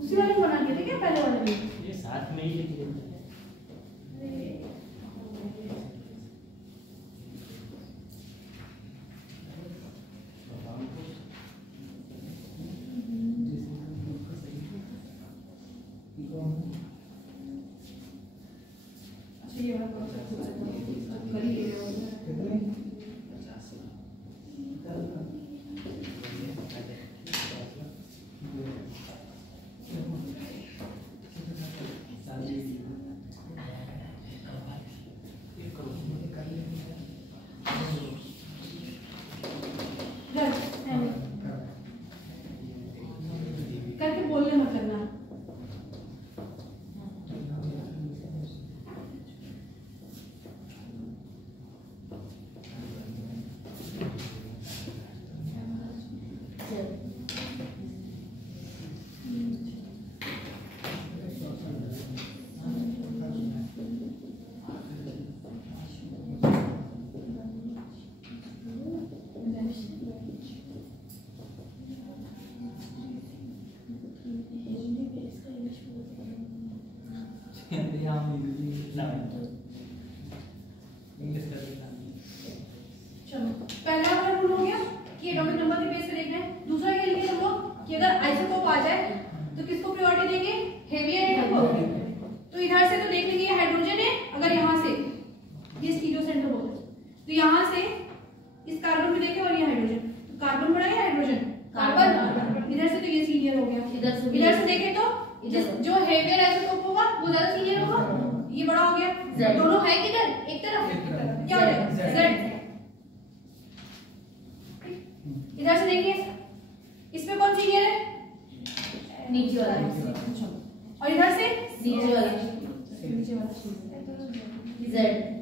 उसी वाले को बना दिया था क्या, पहले वाले में ये साथ में ही लिख देते हैं। करके बोलने मत लगना। चलो पहला वाला रूल हो गया कि एटॉमिक नंबर के बेस पे देखना है। दूसरा क्या लिखे हम लोग कि अगर आइसोटोप आ जाए तो किसको प्रायोरिटी देंगे, हेवियर एटम को। तो इधर से तो देख लेंगे ये हाइड्रोजन है, अगर यहाँ से ये स्टीरियो सेंटर होगा तो यहाँ से इस कार्बन में देखे और ये हाइड्रोजन, तो कार्बन बड़ा है हाइड्रोजन, कार्बन। इधर से तो ये सीनियर हो गया, इधर से देखे तो जो हेवियर आइसोटोप होगा वो ज्यादा सीनियर होगा, ये बड़ा हो गया। दोनों है किधर, एक तरफ क्या हो जाएगा, जेड। इधर से देखिए इसमें कौन सीनियर है, नीचे वाला, और इधर से नीचे वाला जेड।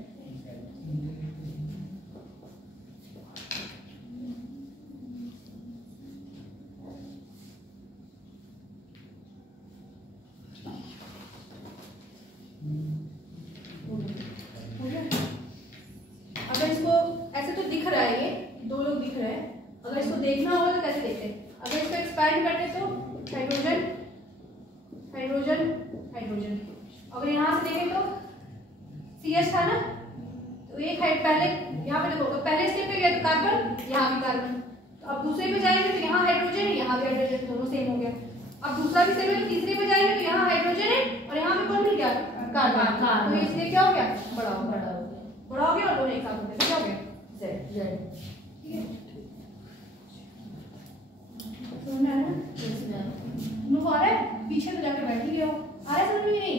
देखना होगा तो कैसे देखते हैं, अगर इसको एक्सपैंड करते तो हाइड्रोजन हाइड्रोजन हाइड्रोजन, अगर यहाँ से देखें तो CH था ना, तो एक हाइड पहले यहाँ पे देखो, तो पहले स्टेप पे गया तो कार्बन, यहाँ भी कार्बन, तो अब दूसरे पे जाएंगे तो यहाँ हाइड्रोजन है, यहाँ भी हाइड्रोजन, दोनों सेम हो गया। अब दूसरा भी सेम है तो तीसरे पे जाएंगे तो यहाँ हाइड्रोजन है और यहाँ पे कौन मिल गया, कार्बन, तो इसलिए क्या हो गया, बड़ा हो गया, बड़ा हो गया और दोनों एक साथ हो गए, तो क्या हो गया, Z। ठीक है, समझ में आ रहा है? तुम आ रहा है, पीछे तो जाके बैठ ही गए हो, आ रहा है समझ में नहीं?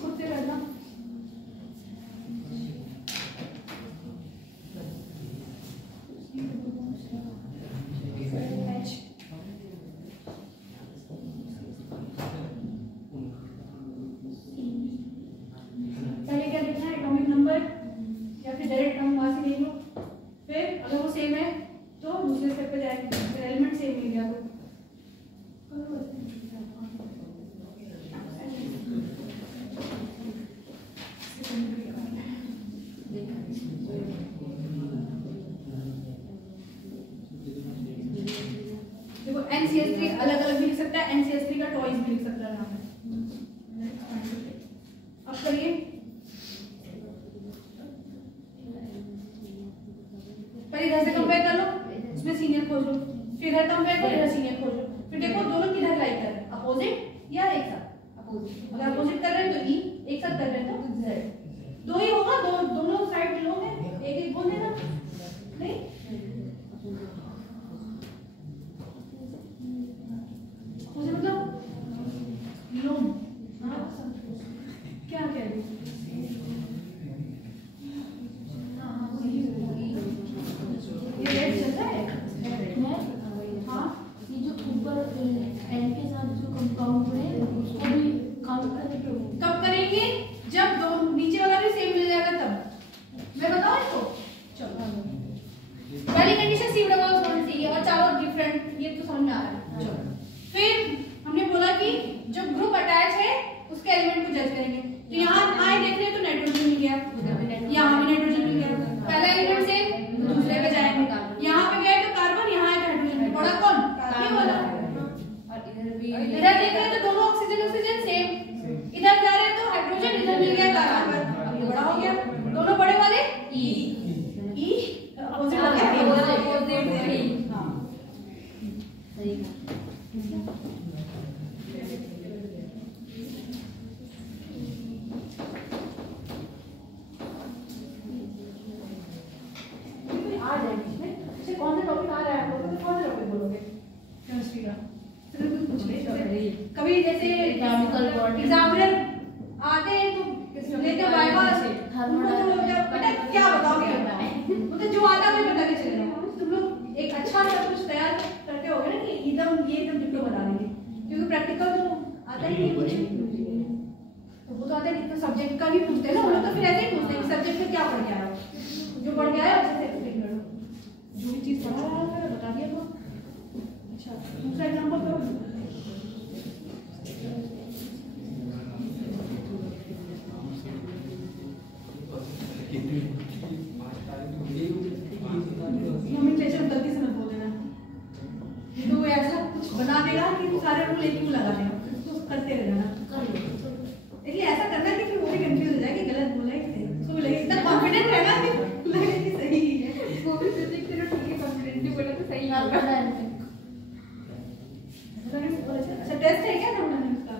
खुद से करना, पहले क्या देखना है, एटॉमिक नंबर या फिर डायरेक्ट हम वहां से देख लो, फिर अगर वो सेम है तो दूसरे स्टेप पे जाएंगे, फिर एलिमेंट सेम मिल गया तो देखो NCH3 अलग अलग भी लिख सकता है, NCH3 का टॉइस भी लिख सकता है नाम। अब करिए, पहले इधर से कंपेयर कर लो, इसमें सीनियर खोज लो, फिर इधर कंपेयर करो, इधर सीनियर खोज लो, फिर देखो दोनों किधर लाइक कर रहे हैं, अपोजिट या एक साथ, अपोजिट, अगर अपोजिट कर रहे हैं तो E, एक साथ कर रहे हैं तो Z, दो ही होगा, दोनों साइड लो है, एक एक बोल देना, नहीं मुझे मतलब लोन, क्या कह रही ये रेड चल रहा है, हाँ ये जो ऊपर N के साथ जो कंपाउंड है उसको भी काउंट करेंगे, कब करेंगे, जब दो नीचे वाला भी सेम मिल जाएगा तब, मैं बताऊं इसको, चलो पहली कंडीशन C डबल बॉन्ड C और चारों डिफरेंट, ये तो समझ में आ रहा है। चलो फिर हमने बोला कि जो ग्रुप अटैच है उसके एलिमेंट को जज करेंगे, तो यहाँ आए देख रहे हैं तो नाइट्रोजन मिल गया, यहाँ भी नाइट्रोजन मिल गया, पहला एलिमेंट सेम, दूसरे पे जाएंगे, यहाँ पे गए तो कार्बन, यहाँ आए तो हाइड्रोजन, बड़ा कौन, ये वाला, और इधर देख रहे हैं तो दोनों ऑक्सीजन ऑक्सीजन सेम, इधर जा रहे हैं तो हाइड्रोजन, इधर मिल गया कार्बन, अब ये बड़ा हो गया, दोनों बड़े वाले E अपोजिट हो गया, हाँ सही आ जाए इसमें, जैसे कौन सा टॉपिक आ रहा है आपको, तो कौन सा टॉपिक बोलोगे केमिस्ट्री का, फिर कुछ पूछ ले, कभी जैसे एग्जामिनर आते हैं तो लेते हो वाइवा से, बेटा क्या बताओगे, मतलब जो आता है बता के चले जाओ, तुम लोग एक अच्छा सब कुछ तैयार करते होगे ना कि एकदम ये एकदम डिप्लो बना देंगे, क्योंकि प्रैक्टिकल तो आता ही नहीं कुछ, तो वो तो आता है, तो सब्जेक्ट का भी पूछते हैं ना, वो लोग तो फिर ऐसे ही पूछते हैं कि सब्जेक्ट में क्या पढ़ के आया हो, जो पढ़ के आया अच्छे से एक्सप्लेन करो, जो भी चीज पढ़ा रहा है बता दिया तो। अच्छा दूसरा एग्जांपल करो, नोमेनक्लेचर गलती से मत बोल देना, तो वो ऐसा कुछ बना देगा कि सारे रूल एक ही लगा देगा, तो करते रहना, इसलिए ऐसा करना कि फिर वो भी कंफ्यूज हो जाए कि गलत बोला है, उसको भी लगे इतना कॉन्फिडेंट रहना कि लगे कि सही है, वो भी फिजिक्स से ठीक है, कॉन्फिडेंटली बोला तो सही होगा। अच्छा टेस्ट है क्या थर्मोडायनामिक्स का,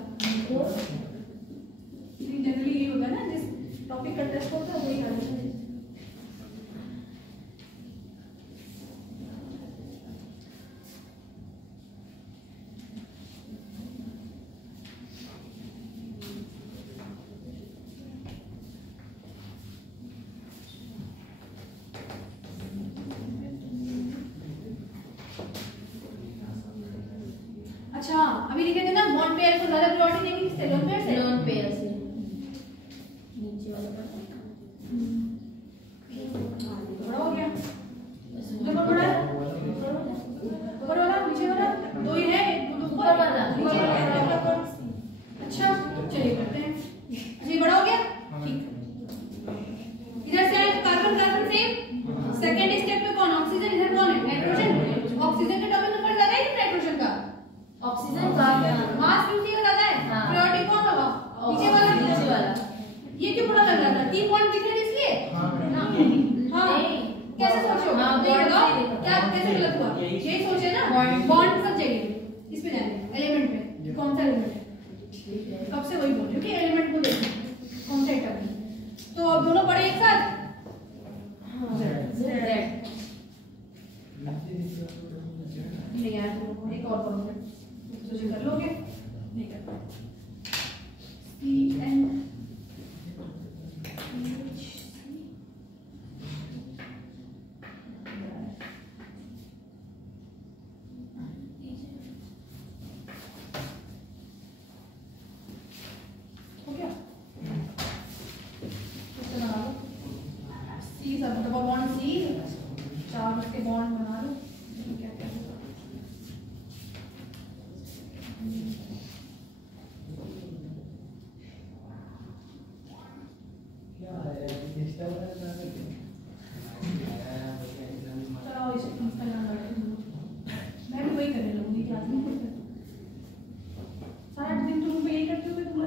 जनरली ये होगा ना, जिस टॉपिक का टेस्ट होता है वही करना है। अच्छा अभी लिखे थे ना बॉन्ड पेयर को ज्यादा प्रायोरिटी देंगे किससे, लोन पेयर से, लोन पेयर से नीचे वाला बड़ा हो गया, ऊपर वाला ऑक्सीजन का मास किसका ज्यादा है? हाँ। प्रायोरिटी कौन होगा? नीचे वाला। नीचे वाला। ये क्यों पता लग रहा था? 3 पॉइंट दिख रहे इसलिए? हाँ। कैसे सोचो? हाँ, तो ये bond बताओ, से देखा। क्या कैसे गलत हुआ? यही सोचे ना, बॉन्ड सब जगह इस पे जाने, एलिमेंट पे कौन सा एलिमेंट है? कब से वही बोल रही हूँ कि एलिमेंट को देखो कौन सा एटम। तो अब दोनों पढ़े एक साथ। Z। नहीं यार, एक और कौन सा सोचे कर लोगे? नहीं कर पाए। CN हो गया? कितना बना लो? C सब डबल बॉन्ड C, 4 उसके बॉन्ड बना लो। क्या क्या होगा? चलो इसका नाम रख दो। मैं भी वही करने लगूंगी क्लास में। सारा दिन तुम यही करते हो, तुम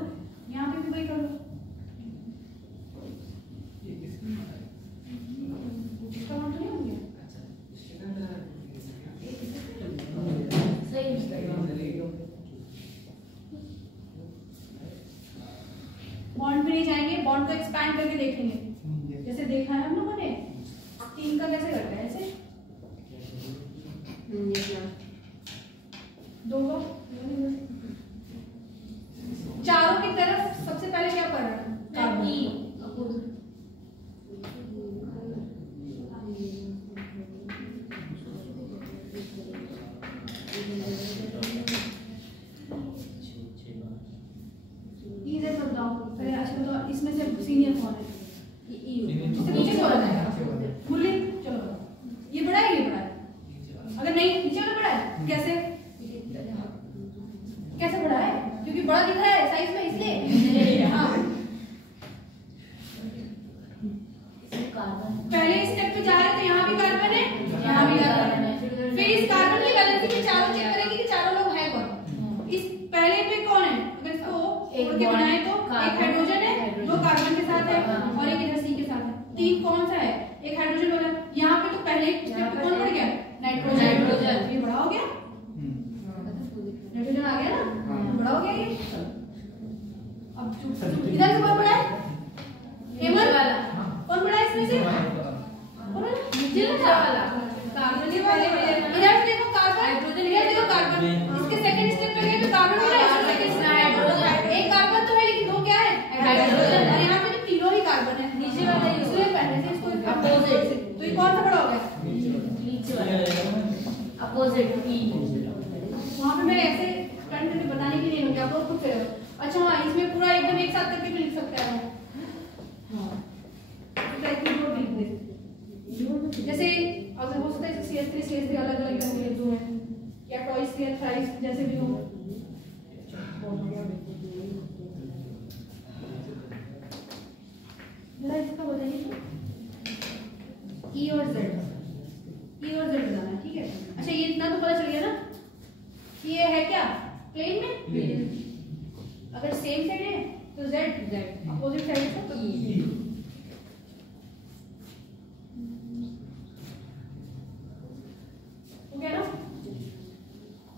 यहाँ पे भी वही कर लो। इसका नाम तो नहीं हो गया? बॉन्ड पे नहीं जाएंगे, बॉन्ड को एक्सपैंड करके देखेंगे। जैसे देखा है हम लोगों ने 3 का कैसे करते हैं, ऐसे 2 का। चारों की तरफ सबसे पहले क्या पढ़ रहा है? कार्बन। इधर बताओ पहले। अच्छा बताओ, इसमें से सीनियर कौन है? इससे नीचे कौन है? मुरली। चलो ये बड़ा है, ये बड़ा है। अगर नहीं नीचे वाला बड़ा है, कैसे कैसे बड़ा है? क्योंकि बड़ा दिख रहा है साइज में, इसलिए। हाँ, पहले स्टेप पे जा रहे तो यहाँ भी कार्बन है, यहाँ भी कार्बन है। फिर इस कार्बन की वैलेंसी पे चारों चेक करेंगे कि चारों लोग हैं कौन। इस पहले पे कौन है? अगर इसको तोड़ के बनाए तो एक हाइड्रोजन है, 2 कार्बन के साथ है और एक इधर C के साथ है। 3 कौन सा है? एक हाइड्रोजन वाला। यहाँ पे तो पहले स्टेप पे कौन पड़ गया? नाइट्रोजन। ये बड़ा हो गया, नाइट्रोजन आ गया ना, बड़ा हो गया ये। अब इधर से कौन बड़ा है? हेमंत वाला। कौन बड़ा है इसमें से? नीचे वाला कार्बन। ये पहले इधर देखो कार्बन, इधर देखो कार्बन। इसके सेकंड स्टेप पे गए तो कार्बन बड़ा है, सेकंड हाइड्रोजन। एक कार्बन तो है लेकिन 2 क्या है? हाइड्रोजन। और यहाँ पे तो तीनों ही कार्बन है, नीचे वाला इसलिए पहले से इसको अपोजिट। तो ये कौन सा बड़ा हो गया? नीचे वाला अपोजिट P। वहाँ पे मैं ऐसे टर्न करके बताने के लिए नहीं, आप लोग खुद से। अच्छा हाँ, इसमें पूरा एकदम एक साथ करके भी लिख सकते हैं। हाँ, जैसे अगर हो सकता है CH3 CH3 अलग अलग करके दो है, या ट्वाइस या थ्राइस जैसे भी हो। जरा इसका बताइए E और Z बताना है, ठीक है? अच्छा ये इतना तो पता चल गया ना कि ये है क्या? प्लेन में। अगर सेम साइड है तो Z, अपोजिट साइड है तो E।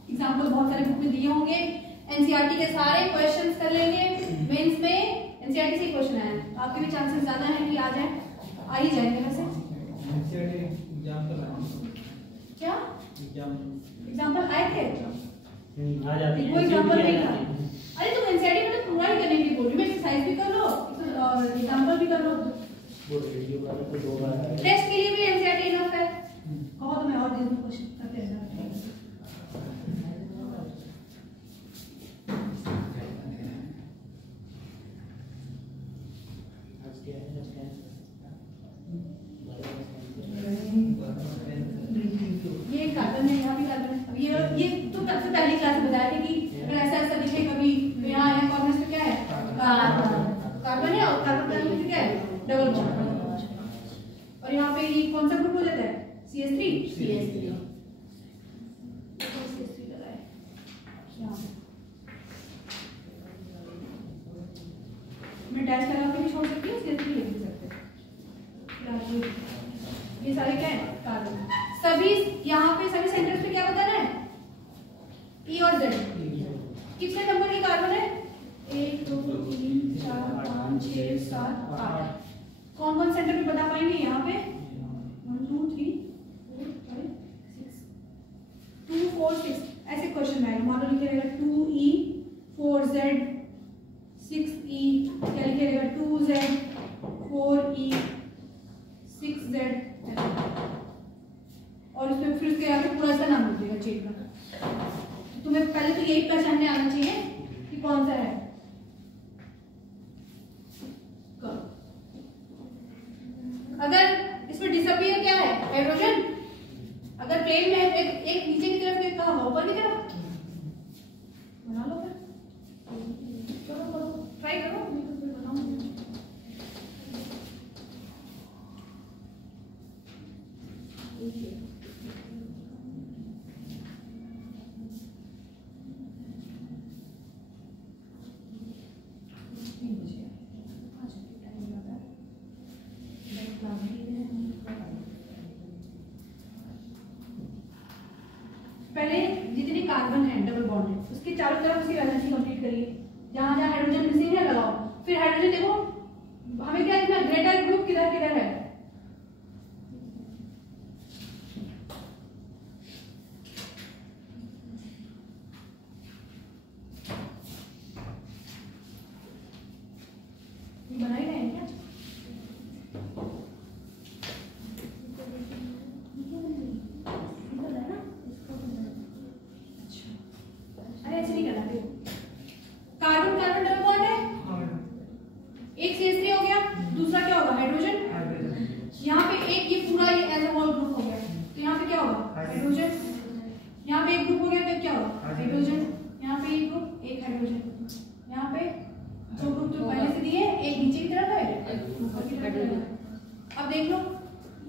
एग्जाम्पल बहुत सारे बुक में दिए होंगे, एनसीईआरटी के सारे क्वेश्चंस कर लेंगे। मेंस में एनसीईआरटी से क्वेश्चन आया है, आपके भी चांसेस ज्यादा हैं कि आ जाए, आ ही जाएंगे वैसे। क्या एग्जाम्पल आए थे? वो एग्जाम्पल नहीं था। अरे तुम एनसीईआरटी में तो पूरा ही करने के लिए बोल रही हूँ, एक्सरसाइज भी कर लो और एग्जाम्पल भी कर लो। टेस्ट के लिए भी एनसीईआरटी इनफ है। कहो तो मैं और दिन में क्वेश्चन करते रहना। ये कार्बन है, यहाँ भी कार्बन है। अब ये तो सबसे पहली क्लास में बताया था कि अगर ऐसा ऐसा दिखे कभी तो यहाँ है कॉर्नर पे क्या है? कार्बन है और कार्बन का क्या है? Double bond. और यहाँ पे ये कौन सा ग्रुप हो जाता है? CH3 लगाए। सभी यहाँ पे सभी सेंटर्स पे क्या बताना है? ई और जेड। कितने नंबर की कार्बन है? 1 2 3 4 5 6 7 8। कौन कौन सेंटर पे बता पाएंगे यहाँ पे? 1 2 3 4 5 6 2 4 6 ऐसे क्वेश्चन आएगा। मान लो लिखे रहेगा 2E 4Z 6E, क्या लिखे रहेगा 2Z 4E 6Z, और उसमें फिर उसके आगे पूरा सा नाम लिख देगा चेक का। तुम्हें पहले तो यही पहचानने आना चाहिए कि कौन सा है। अगर इसमें डिसअपियर क्या है? हाइड्रोजन। अगर प्लेन में एक नीचे की तरफ, एक कहाँ ऊपर की तरफ, बना लो फिर, करो ट्राई करो, मैं बताऊंगी। पहले जितनी कार्बन है डबल बॉन्ड है उसके चारों तरफ उसकी वैलेंसी कंप्लीट करिए। जहां जहां हाइड्रोजन मिसिंग है लगाओ। फिर हाइड्रोजन देखो हमें क्या देखना, ग्रेटर ग्रुप किधर किधर है। बना ही रहे हैं क्या? ऐसे नहीं करना। कार्बन कार्बन डबल बॉन्ड है, एक CH3 हो गया, दूसरा क्या होगा? हाइड्रोजन। यहाँ पे एक ये पूरा ये एज अ होल ग्रुप हो गया, तो यहाँ पे क्या होगा? हाइड्रोजन। यहाँ पे एक ग्रुप हो गया तो क्या होगा? हाइड्रोजन। यहाँ पे एक ग्रुप, एक हाइड्रोजन। यहाँ पे दो ग्रुप तो पहले से दिए, एक नीचे की तरफ है, एक ऊपर की तरफ है। अब देख लो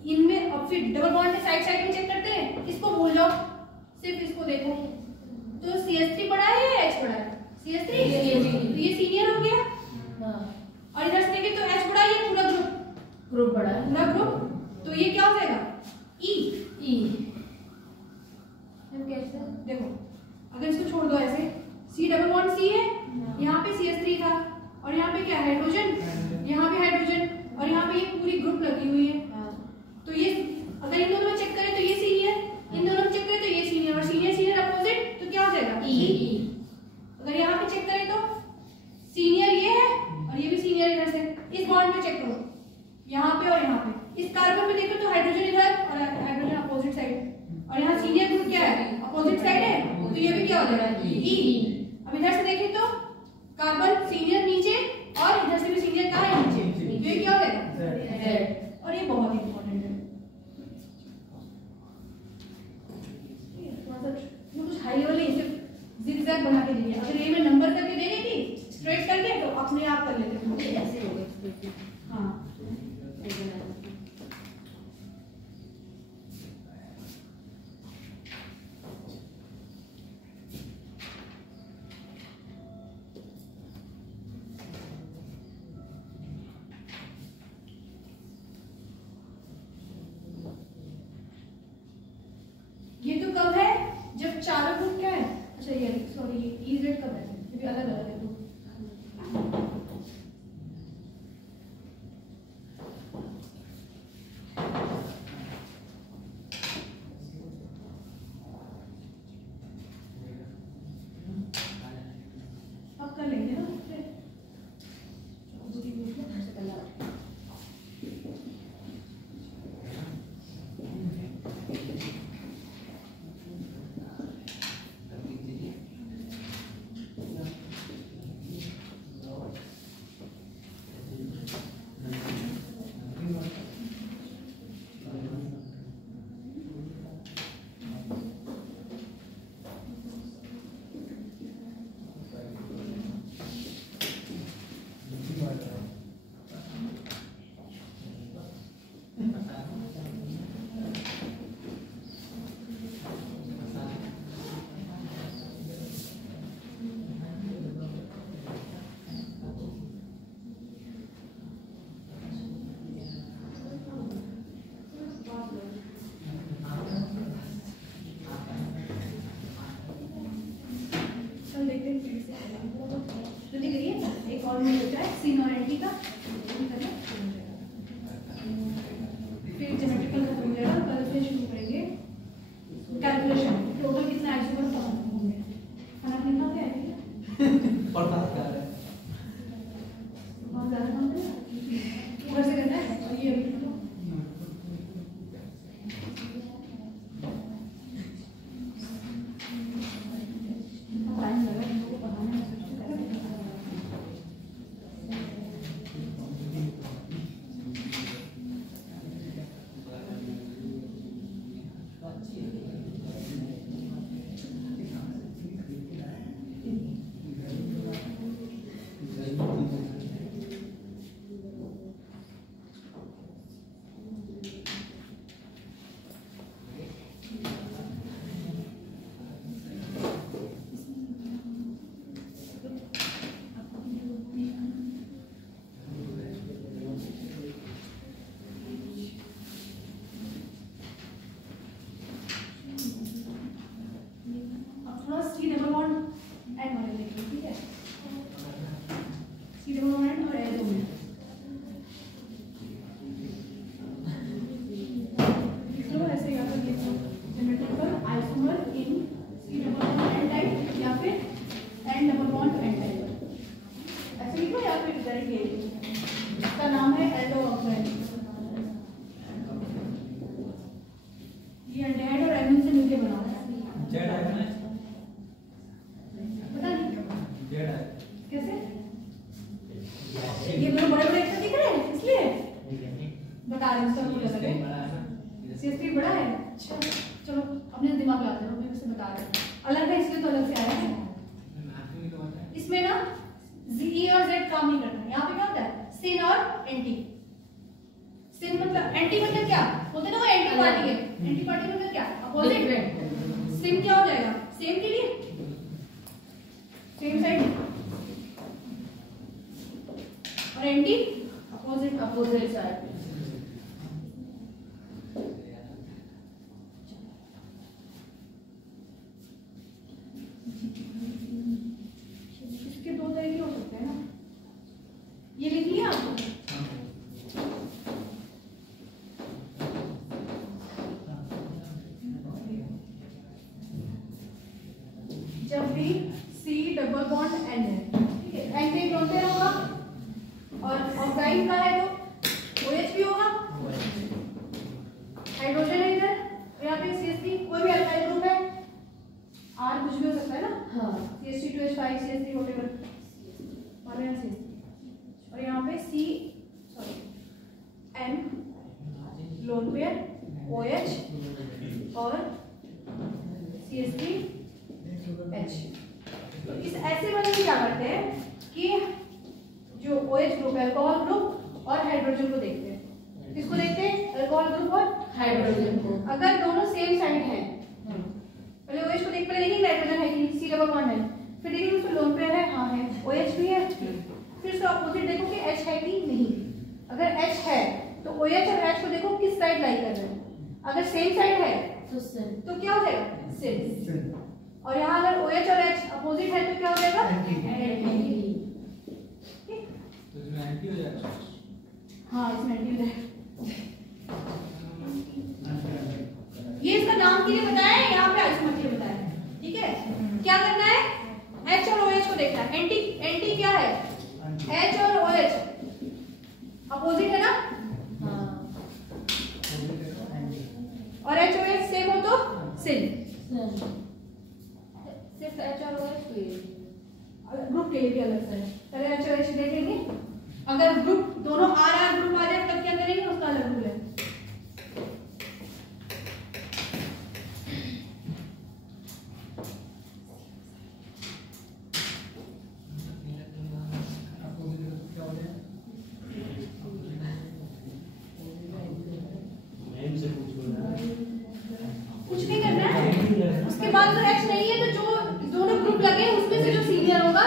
इनमें, अब फिर डबल बॉन्ड के साइड साइड में चेक करते हैं। इसको भूल जाओ, सिर्फ इसको देखो। तो CH3 बड़ा है या H बड़ा है? CH3, तो ये सीनियर हो गया। और इधर से देखें तो H बड़ा है, ये पूरा ग्रुप बड़ा है, पूरा ग्रुप। तो ये क्या हो जाएगा? E। कैसे देखो, अगर इसको छोड़ दो ऐसे, C डबल बॉन्ड C है, यहाँ पे CH3 था, और यहाँ पे क्या है? हाइड्रोजन। यहाँ पे हाइड्रोजन, और यहाँ पे ये पूरी ग्रुप लगी हुई है। तो ये अगर इन दोनों में चेक करें तो ये सीनियर, इन दोनों में चेक करें तो ये सीनियर, और सीनियर सीनियर अपोजिट, तो क्या हो जाएगा? E। अगर यहाँ पे चेक करें तो सीनियर ये है और ये भी सीनियर इधर से। इस बॉन्ड में चेक करो, यहाँ पे और यहाँ पे। इस कार्बन में देखो तो हाइड्रोजन इधर और हाइड्रोजन अपोजिट साइड, और यहाँ सीनियर ग्रुप क्या है? अपोजिट साइड है, तो ये भी क्या हो जाएगा? E। अब इधर से देखें तो कार्बन सीनियर नीचे, और इधर से भी सीनियर कहाँ है? नीचे। ये क्या हो जाएगा? Z। और ये बहुत इंपॉर्टेंट है, कुछ हाई लेवल नहीं, सिर्फ जिगजैग बना के दिए। अगर ये मैं नंबर करके दे रही थी स्ट्रेट करके, तो अपने आप कर लेते थे ऐसे हो गए। हाँ, ये तो कब है? जब चारों ग्रुप क्या है? अच्छा ये सॉरी, ये EZ कब है? ये भी अलग अलग है। तो अब कर लेंगे ना ये एल्डिहाइड और एमीन से मिलके बना है। जेड है ना, पता नहीं जेड है कैसे, ये दोनों बड़े बड़े दिख रहे हैं इसलिए बता रहे हैं। उसका पूरा लगे CH3 बड़ा है। अच्छा चलो अपने दिमाग लगाते हैं, मैं उसे बता रहे हैं अलग है इसलिए तो अलग से आया है। इसमें ना E और Z काम नहीं करता। यहाँ पे क्या होता है सिन और एंटी। सिन मतलब एंटी मतलब क्या बोलते हैं ना, वो एंटी पार्टी है। एंटी पार्टी मतलब क्या, अपोजिट। सिन क्या हो जाएगा, सेम के लिए सेम साइड, और एंटी अपोजिट, अपोजिट साइड। इसके दो तरीके हो सकते हैं ना, ये लिख लिया आपको। जब भी C डबल बॉन्ड N है, ठीक है, N पे कौन से होगा, और ऑक्साइड का है तो OH भी होगा, हाइड्रोजन है इधर, और यहाँ पे CH3 कोई भी अल्काइल ग्रुप है, R कुछ भी हो सकता है ना, हाँ CH2H5 CH3 व्हाटएवर, और यहाँ CH3, और यहाँ पे N लोन पेयर OH और CH3H। तो इस ऐसे वाले में क्या करते हैं कि जो OH ग्रुप है, अल्कोहल ग्रुप और हाइड्रोजन को देखते हैं। किसको देखते हैं, अल्कोहल ग्रुप और हाइड्रोजन को। अगर दोनों सेम साइड हैं, पहले OH को पहले देखेंगे नाइट्रोजन है कि C डबल बॉन्ड है, फिर देखेंगे उसमें लोन पेयर है, हाँ है, OH भी है, फिर उसका अपोजिट देखो कि H है कि नहीं। अगर H है तो OH और H को देखो किस साइड लाई कर रहे हैं। अगर सेम साइड है तो क्या हो जाएगा, सेम। और यहाँ अगर OH और H अपोजिट है तो क्या हो जाएगा, एंटी। तो इसमें एंटी हो जाएगा। हाँ इसमें एंटी हो जाएगा। ये इसका नाम के लिए बताया है, यहाँ पे आइसोमर के लिए बताया है, ठीक है। क्या करना है, H और OH को देखना है। एंटी एंटी क्या है, H और OH अपोजिट है ना, और H और OH सेम हो तो सिन। सिर्फ H और OH ग्रुप के लिए भी अलग से है। पहले H और OH देखेंगे, अगर ग्रुप दोनों RR ग्रुप आ जाए तब क्या करेंगे, उसका अलग रूल है। कुछ नहीं करना है, उसके बाद तो H नहीं है तो जो दोनों ग्रुप लगे उसमें से जो सीनियर होगा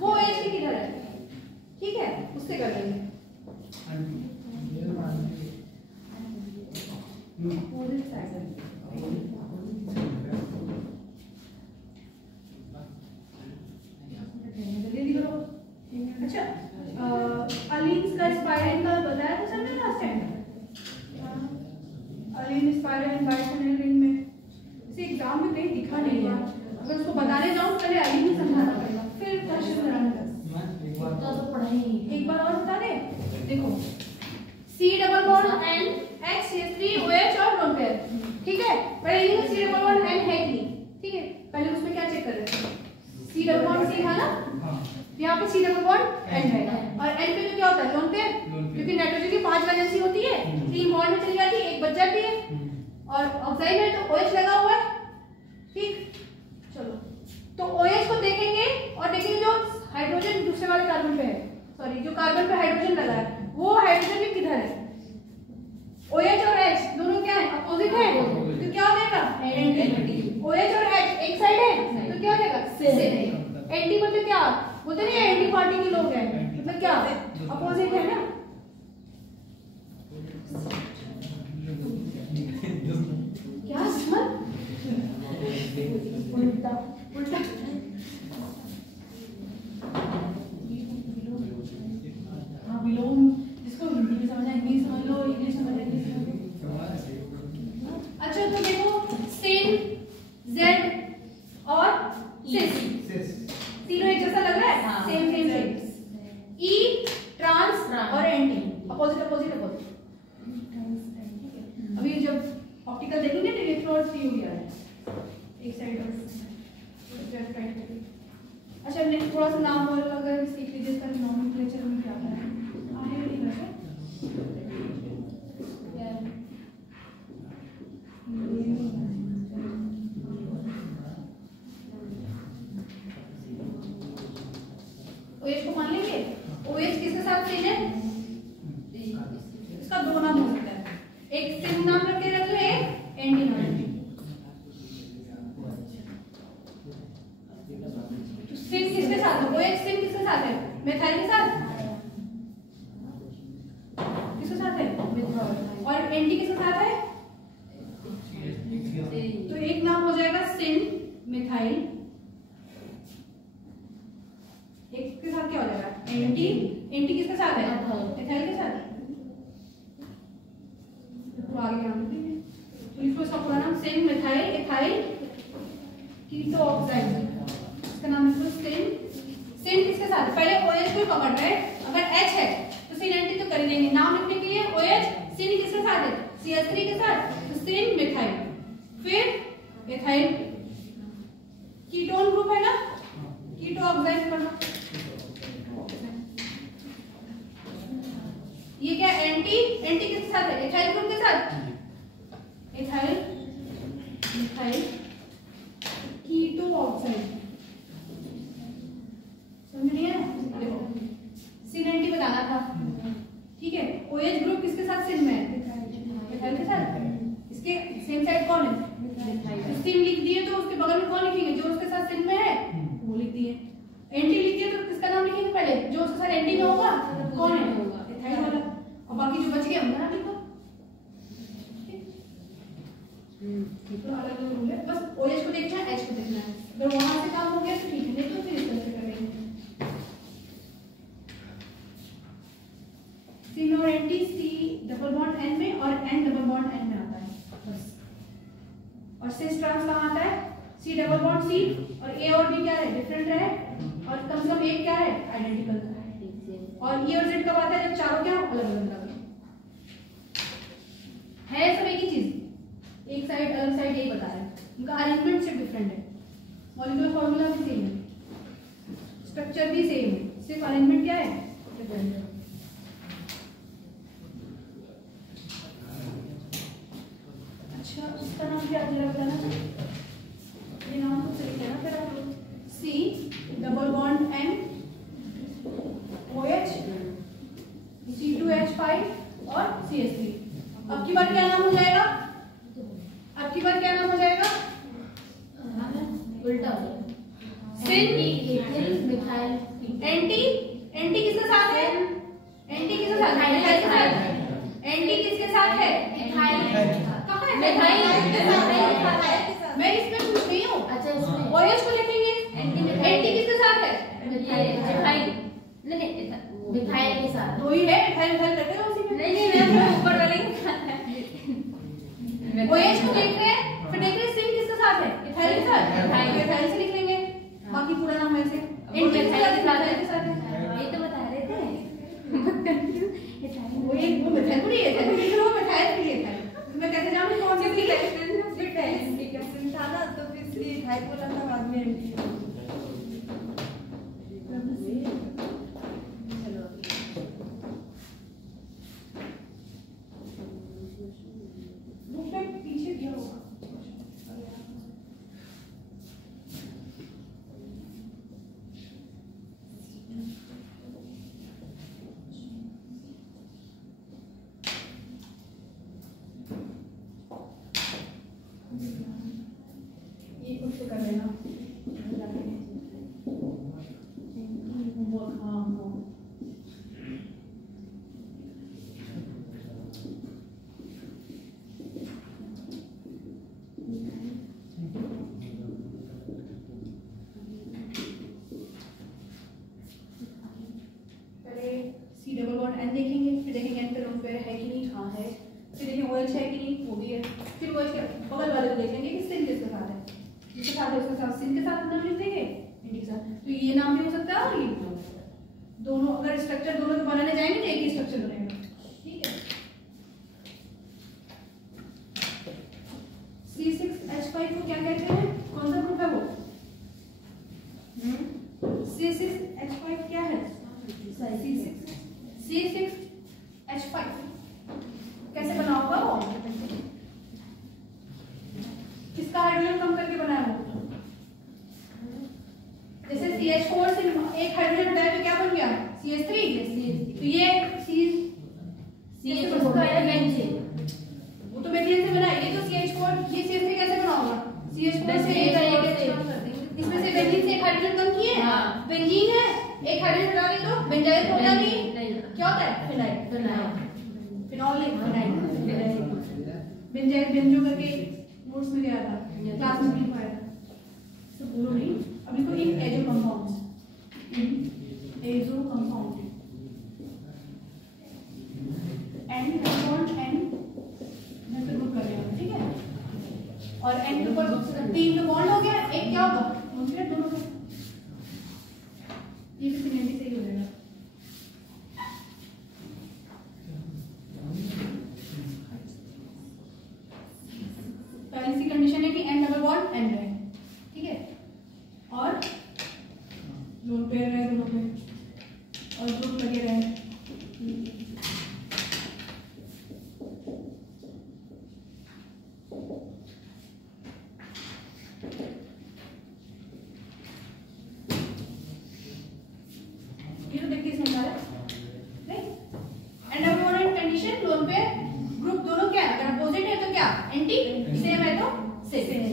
वो OH के किधर है, ठीक है, उससे कर लेंगे। अच्छा अलीन्स का स्पाइरल का बताया था सर ने last time, allene spiral and biphenyl ring में। इसे एग्जाम में कहीं दिखा नहीं है, अगर उसको बताने जाऊं पहले अलीन ही समझाना पड़ेगा, फिर क्वेश्चन बनाना। एक बार और बता दे, देखो C डबल bond N H CH3 OH और लोन पेयर, ठीक है। पहले ये C डबल बॉन्ड N है कि नहीं, ठीक है, पहले उसमें क्या चेक कर रहे थे, C डबल बॉन्ड C था ना, यहाँ पे C डबल बॉन्ड N है, और N पे तो क्या होता है, लोन पेयर, क्योंकि नाइट्रोजन की 5 वैलेंसी होती है, 3 बॉन्ड में चली जाती है, एक बच जाती है, और ऑक्साइड में तो OH लगा हुआ है, ठीक। चलो तो OH को देखेंगे और देखेंगे जो हाइड्रोजन दूसरे वाले कार्बन पे है, सॉरी जो कार्बन पे हाइड्रोजन लगा है वो हाइड्रोजन भी किधर है, OH और H दोनों क्या है, अपोजिट है, तो क्या हो जाएगा, एंटी। OH और H एक साइड है तो क्या हो जाएगा, सेम। एंटी मतलब क्या बोलते नहीं, एंटी पार्टी के लोग हैं, मतलब क्या अपोजिट है ना। क्या समझ, उल्टा उल्टा। हाँ बिलोंग, जिसको हिंदी में समझना हिंदी समझ लो, इंग्लिश समझना इंग्लिश समझ लो। अच्छा तो देखो सिन Z और सिस तीनों एक जैसा लग रहा है, same same same. E trans और 3 हो गया है एक साइड बस लेफ्ट राइट करके। अच्छा नेक्स्ट थोड़ा सा नाम और अगर सीख लीजिए इसका नॉमेनक्लेचर में क्या है आने नहीं वैसे यार ओएच को मान लेंगे। ओएच किसके साथ सेम है? इसका दो नाम हो सकता है, एक सिम नाम रख के रख लो, एक एंटी नाम। तो सिम किसके साथ है? ओएच सिम किसके साथ है? मेथाइल के साथ। किसके साथ है? मेथाइल। और एंटी किसके साथ है? तो एक नाम हो जाएगा सिन मेथाइल, एक के साथ क्या हो जाएगा? एंटी। एंटी किसके साथ है? मेथाइल के साथ। तो आगे क्या लिखेंगे? तो इसको इसका पूरा नाम सिन मेथाइल एथाइल कीटो ऑक्साइड, इसका नाम लिखो सिन। सिन किसके साथ? पहले OH को पकड़ रहे हैं, अगर H है तो सिन एंटी तो कर ही देंगे। नाम लिखने के लिए OH सिन किसके साथ है? CH3 के साथ, तो सिन मेथाइल। फिर एथाइल कीटोन ग्रुप है ना, कीटो ऑक्साइड करना। ये क्या एंटी? एंटी किसके साथ है? एथाइल ग्रुप के साथ। एथाइल मिथाइल कीटो ऑक्साइड, समझ रही है? देखो सिन एंटी बताना था, ठीक है। OH ग्रुप किसके साथ सिन में है? एथाइल के साथ। इसके सेम साइड कौन है? सिन लिख दिए तो उसके बगल में कौन लिखेंगे? जो उसके साथ सिन में है वो लिख दिए। एंटी लिख दिए तो किसका नाम लिखेंगे पहले? जो उसके साथ एंटी में होगा कौन है? एथाइल वाला। और बाकी जो बच गया उनका नाम लिखो। तो अलग अलग रूल है, बस OH को देखना है, H को देखना है। अगर वहां से काम हो गया तो ठीक है, नहीं तो फिर इस तरह से करेंगे। सिन और एंटी C डबल बॉन्ड N में और N डबल बॉन्ड N में आता है बस। और सिस ट्रांस कहाँ आता है? C डबल बॉन्ड C, और A और B क्या है? डिफरेंट है, और कम से कम एक क्या है? आइडेंटिकल। और E और Z कब आता है? जब चारों क्या अलग अलग है, सब एक ही चीज, एक साइड अलग साइड यही बता रहे हैं, उनका अरेंजमेंट सिर्फ डिफरेंट है। मॉलिक्यूलर फॉर्मूला भी सेम है, स्ट्रक्चर भी सेम है, सिर्फ अरेंजमेंट क्या है? डिफरेंट है। अच्छा उसका नाम क्या जरा बताना, ये नाम तो सही है ना? फिर आप C डबल बॉन्ड N OH C2H5 और CH3। अब की बार क्या नाम हो जाएगा? अब की बार क्या नाम हो जाएगा? उल्टा हो जाएगा। सिन मिथाइल एंटी। एंटी किसके साथ है? एंटी किसके साथ है? मिथाइल के साथ। एंटी किसके साथ है? मिथाइल। कहां है? मिथाइल के साथ है। मैं इसमें पूछ रही हूं। अच्छा इसमें OH को लिखेंगे। एंटी किसके साथ है? मिथाइल। नहीं मिथाइल के साथ दो ही है, मिथाइल मिथाइल करते हो उसी में। नहीं मैं ऊपर वाले के साथ है। OH को देख रहे हैं, फिर देख रहे हैं सिन किसके साथ है? मिथाइल के साथ। मिथाइल से लिख लेंगे, बाकी पूरा नाम ऐसे एंटी के साथ है। ये तो बता रहे थे वो एक वो मिथाइल पूरी है, वो मिथाइल के लिए था। मैं कैसे जानूं कौन सी थी? सिन था ना, तो फिर इसलिए मिथाइल बोला था, बाद में एंटी। पीछे दिया होगा। ये कुछ कर लेना। C डबल बॉन्ड N देखेंगे, फिर देखेंगे N पे लोन पेयर है कि नहीं, हाँ है। फिर देखेंगे OH है कि नहीं, वो भी है। फिर OH के बगल वाले को देखेंगे कि सिन किसके साथ है, जिसके साथ है उसके साथ सिन के साथ नाम लिख देंगे, एंटी के साथ। तो ये नाम भी हो सकता है और ये भी हो सकता है। दोनों अगर स्ट्रक्चर दोनों को बनाने जाएंगे तो एक ही स्ट्रक्चर बनेगा, ठीक है। C6 H5 को क्या कहते हैं? कौन सा ग्रुप है वो? C6H5 क्या है? C6H5 कैसे बना होगा वो? किसका हाइड्रोजन कम करके बना है वो? जैसे CH4 से एक हाइड्रोजन हटाया तो क्या बन गया? CH3। तो ये CH का है बेंजीन, वो तो बेंजीन से बना है। ये तो CH4, ये CH3 कैसे बना होगा? CH4 से एक इसमें से बेंजीन से एक हाइड्रोजन कम किए, बेंजीन है, एक हाइड्रोजन हटा दी तो बेंजाइल होगा नहीं, क्या होता है? फिनाइल। फिनॉल बेंजाइल बेंजो करके नोट्स में गया था, क्लास में भी पढ़ाया था। तो बोलो नहीं, अभी को इन azo compounds, azo compound and bond and मैं तो ग्रुप कर रही हूं, ठीक है। और एंड के ऊपर 3 तो बॉन्ड हो गया, एक क्या होगा? फिर दोनों का ये भी सिनेटी से ही हो जाएगा। पहली सी कंडीशन है कि एंड डबल बॉन्ड एंड रहे, ठीक है। और लोन पेयर रहे दोनों पे और ग्रुप लगे रहे। ये तो देखिए इसमें सारा नहीं and double bond and condition lone pair group दोनों क्या अगर अपोजिट है तो क्या एंटी, सेम है तो सेम।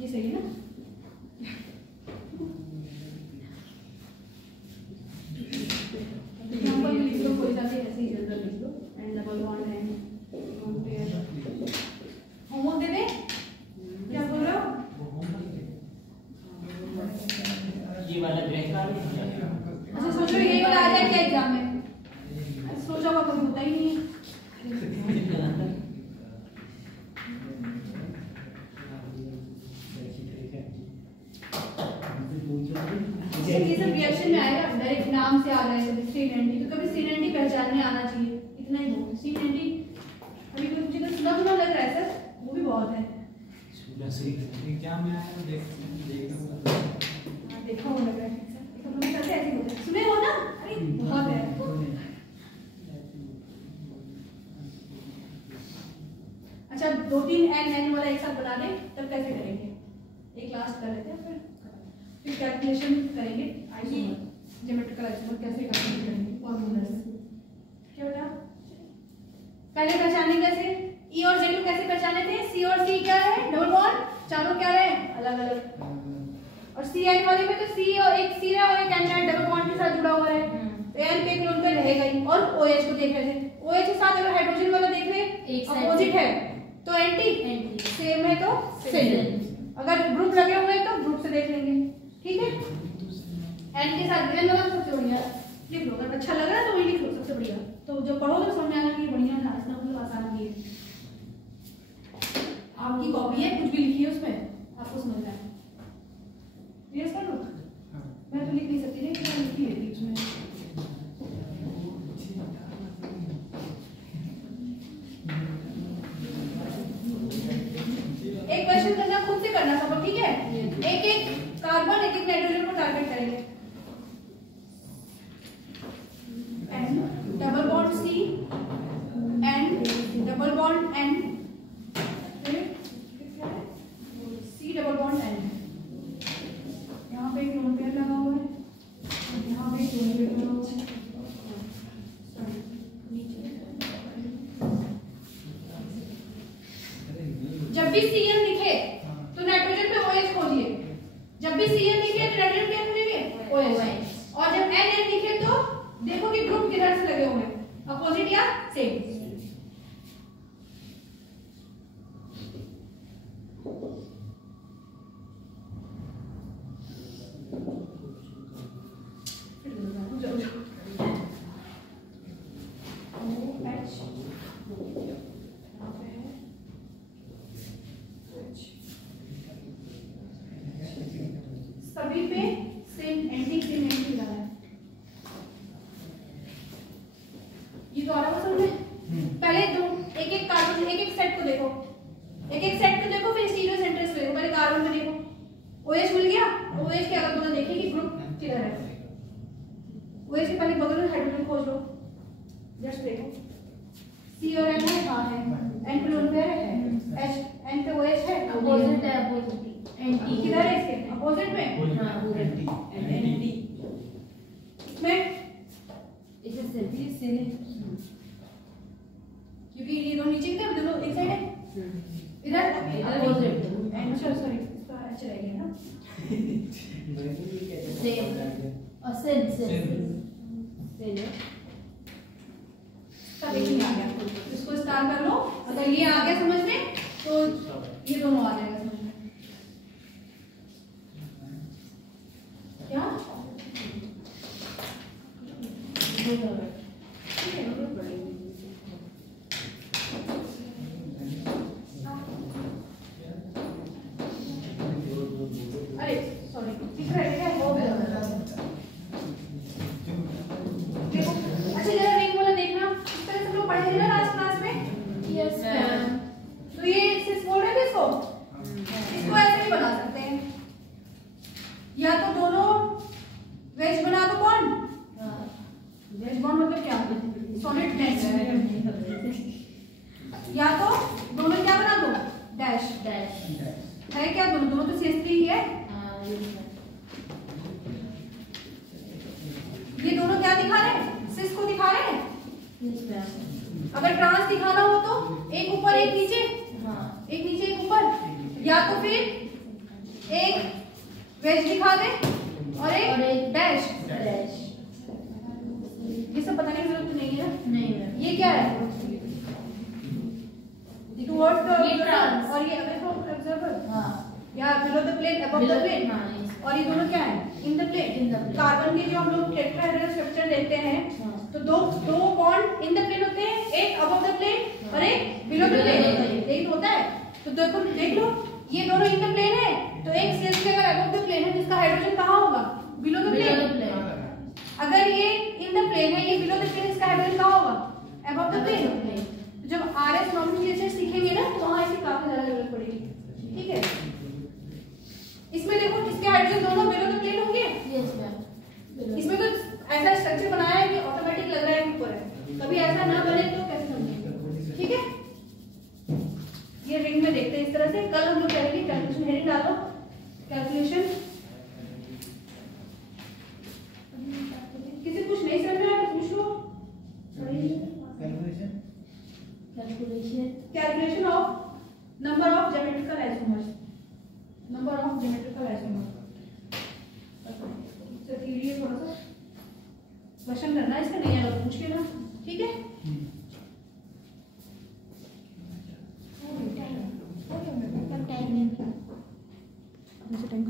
ये सही है ना? एग्जांपल लिख लो, कोई सा भी ऐसे ही जनरल लिख लो and double bond and lone pair. Homework दे दे, क्या बोल रहे हो? ये वाला ब्रेक का अच्छा सोचो ये वाला आ जाए क्या एग्जाम में? सोचा हुआ कभी होता ही नहीं है। ये सब रिएक्शन में आएगा, डायरेक्ट नाम से आ रहा है C90, तो कभी C90 पहचानने आना चाहिए, इतना ही बहुत। C90 अभी तो मुझे तो सुना सुना लग रहा है सर, वो भी बहुत है। एग्जाम में आया देख देखा हो लग रहा है ठीक से, तो लोग कैसे ऐसे होते हैं, सुने हो ना? अरे बहुत है। अच्छा 2-3 N वाला एक साथ बना दें तब कैसे करेंगे? एक लास्ट कर लेते हैं, फिर कैलकुलेशन करेंगे आइसोमर, ज्योमेट्रिकल आइसोमर कैसे कैलकुलेट करेंगे फॉर्मूला से। क्या बेटा? पहले पहचाने कैसे? E और Z को कैसे पहचाने थे? C और C क्या है? डबल बॉन्ड, चारों क्या रहे? अलग अलग। और CN वाले में तो C और एक C है और एक N है, डबल बॉन्ड के साथ जुड़ा हुआ है, तो N पे एक लोन पे रहेगा ही। और OH को देख रहे थे, OH के साथ अगर हाइड्रोजन वाला देख रहे अपोजिट है तो एंटी, सेम है तो सेम। अगर ग्रुप लगे हुए हैं तो ग्रुप से देख लेंगे, ठीक है। एन के साथ ग्रेन वाला सबसे बढ़िया लिख लो, अगर अच्छा लग रहा है तो वही लिख लो सबसे बढ़िया। तो जब पढ़ोगे समझ आएगा कि बढ़िया था, इसका मतलब आसान भी है। आपकी कॉपी है, कुछ भी लिखिए उसमें, आपको समझ आए। यस कर लो, मैं तो लिख नहीं सकती नहीं, मैं लिखी है बीच में। एक क्वेश्चन करना खुद से करना सब, ठीक है। एक एक कार्बन एक एक नाइट्रोजन को टारगेट करेंगे। N double bond C N double bond N C डबल बॉन्ड N। यहाँ पे एक लोन पेयर लगा हुआ है, यहाँ पे एक लोन पेयर लगा हुआ है। जब भी CN दिखे तो नाइट्रोजन पे OH खोजिए, जब भी CN दिखे तो नाइट्रोजन क्या खोजेंगे? OH। और जब NN दिखे तो देखो कि ग्रुप किधर से लगे हुए हैं, अपोजिट या सेम। सभी पे सेम एंटी सेम एंटी लगा है। ये तो आ रहा है समझ में? एक एक सेट को देखो, फिर स्टीरियो सेंटर्स पे पहले कार्बन में देखो, OH मिल गया, OH के अगल बगल देखिए कि ग्रुप किधर है। OH के पहले बगल में हाइड्रोजन खोज लो, जस्ट देखो C और N है, हाँ है, N पे लोन पे है, H N पे OH है, अपोजिट है, अपोजिट एंटी किधर है इसके अपोजिट में, हाँ एंटी इसमें इसे सिर्फ से क्योंकि ये दोनों नीचे की तरफ, दोनों एक साइड है, इधर अपोजिट एंड सॉरी इसका H रह गया ना, सेम और सेम सेम सब एक ही आ गया। इसको स्टार कर लो, अगर ये आ गया समझ में तो ये दोनों आ जाएगा समझ में। क्या अरे सॉरी दिख रहा है क्या, हो गया देखो। अच्छा जरा रिंग वाला देखना, इस तरह से हम लोग पढ़े थे ना लास्ट क्लास में। यस मैम तो ये सिस बोल रहे थे इसको ऐसे भी बना सकते हैं, या तो दोनों वेज बना दो बॉन्ड, वेज बॉन्ड मतलब क्या, सॉलिड नेट, या तो दोनों क्या बना दो डैश डैश है क्या, दोनों दोनों तो CH3 ही है। ये दोनों क्या दिखा रहे हैं, सिस को दिखा रहे हैं। यस मैम अगर ट्रांस दिखाना हो तो एक ऊपर एक नीचे, हाँ एक नीचे एक ऊपर, या तो फिर एक वेज दिखा दे और एक डैश। डैश ये सब बताने की जरूरत नहीं है ना। नहीं मैम ये क्या है, टुवर्ड्स द ये trans। और ये अवे फ्रॉम ऑब्जर्वर, हाँ या below the plane above the plane, हाँ yes। और ये दोनों क्या है, in the plane. In the plane। Carbon के जो हम लोग टेट्राहेड्रल स्ट्रक्चर लेते हैं हाँ। तो दो बॉन्ड इन द प्लेन होते हैं, एक अबव द प्लेन और एक below the Below the plane, plane। यही तो होता है। तो देखो देख लो, ये दोनों इन द प्लेन है, तो एक सिस के अगर अबव द प्लेन है जिसका हाइड्रोजन कहाँ होगा, बिलो द प्लेन। अगर ये इन द प्लेन है, ये बिलो द प्लेन, इसका हाइड्रोजन कहाँ होगा, अबव द प्लेन। जब RS नॉमिनेशन सीखेंगे ना तो वहां इसे काफी ज्यादा जरूरत पड़ेगी, ठीक है। इसमें देखो इसके हाइड्रोजन दोनों बिलो द प्लेन होंगे, यस मैम इसमें तो ऐसा स्ट्रक्चर बनाया है कि ऑटोमेटिक लग रहा है कि ऊपर है, कभी ऐसा ना बने तो कैसे समझेंगे, ठीक है। ये रिंग में देखते हैं इस तरह से, कल हम लोग करेंगे कैलकुलेशन, हेडिंग डालो कैलकुलेशन। किसी कुछ नहीं समझ में आया तो पूछ लो। Calculation of number of geometrical isomers, number of geometrical isomers. चलिए थोड़ा सा क्वेश्चन करना है इसका, नहीं आया तो पूछ के ना, ठीक है। टाइम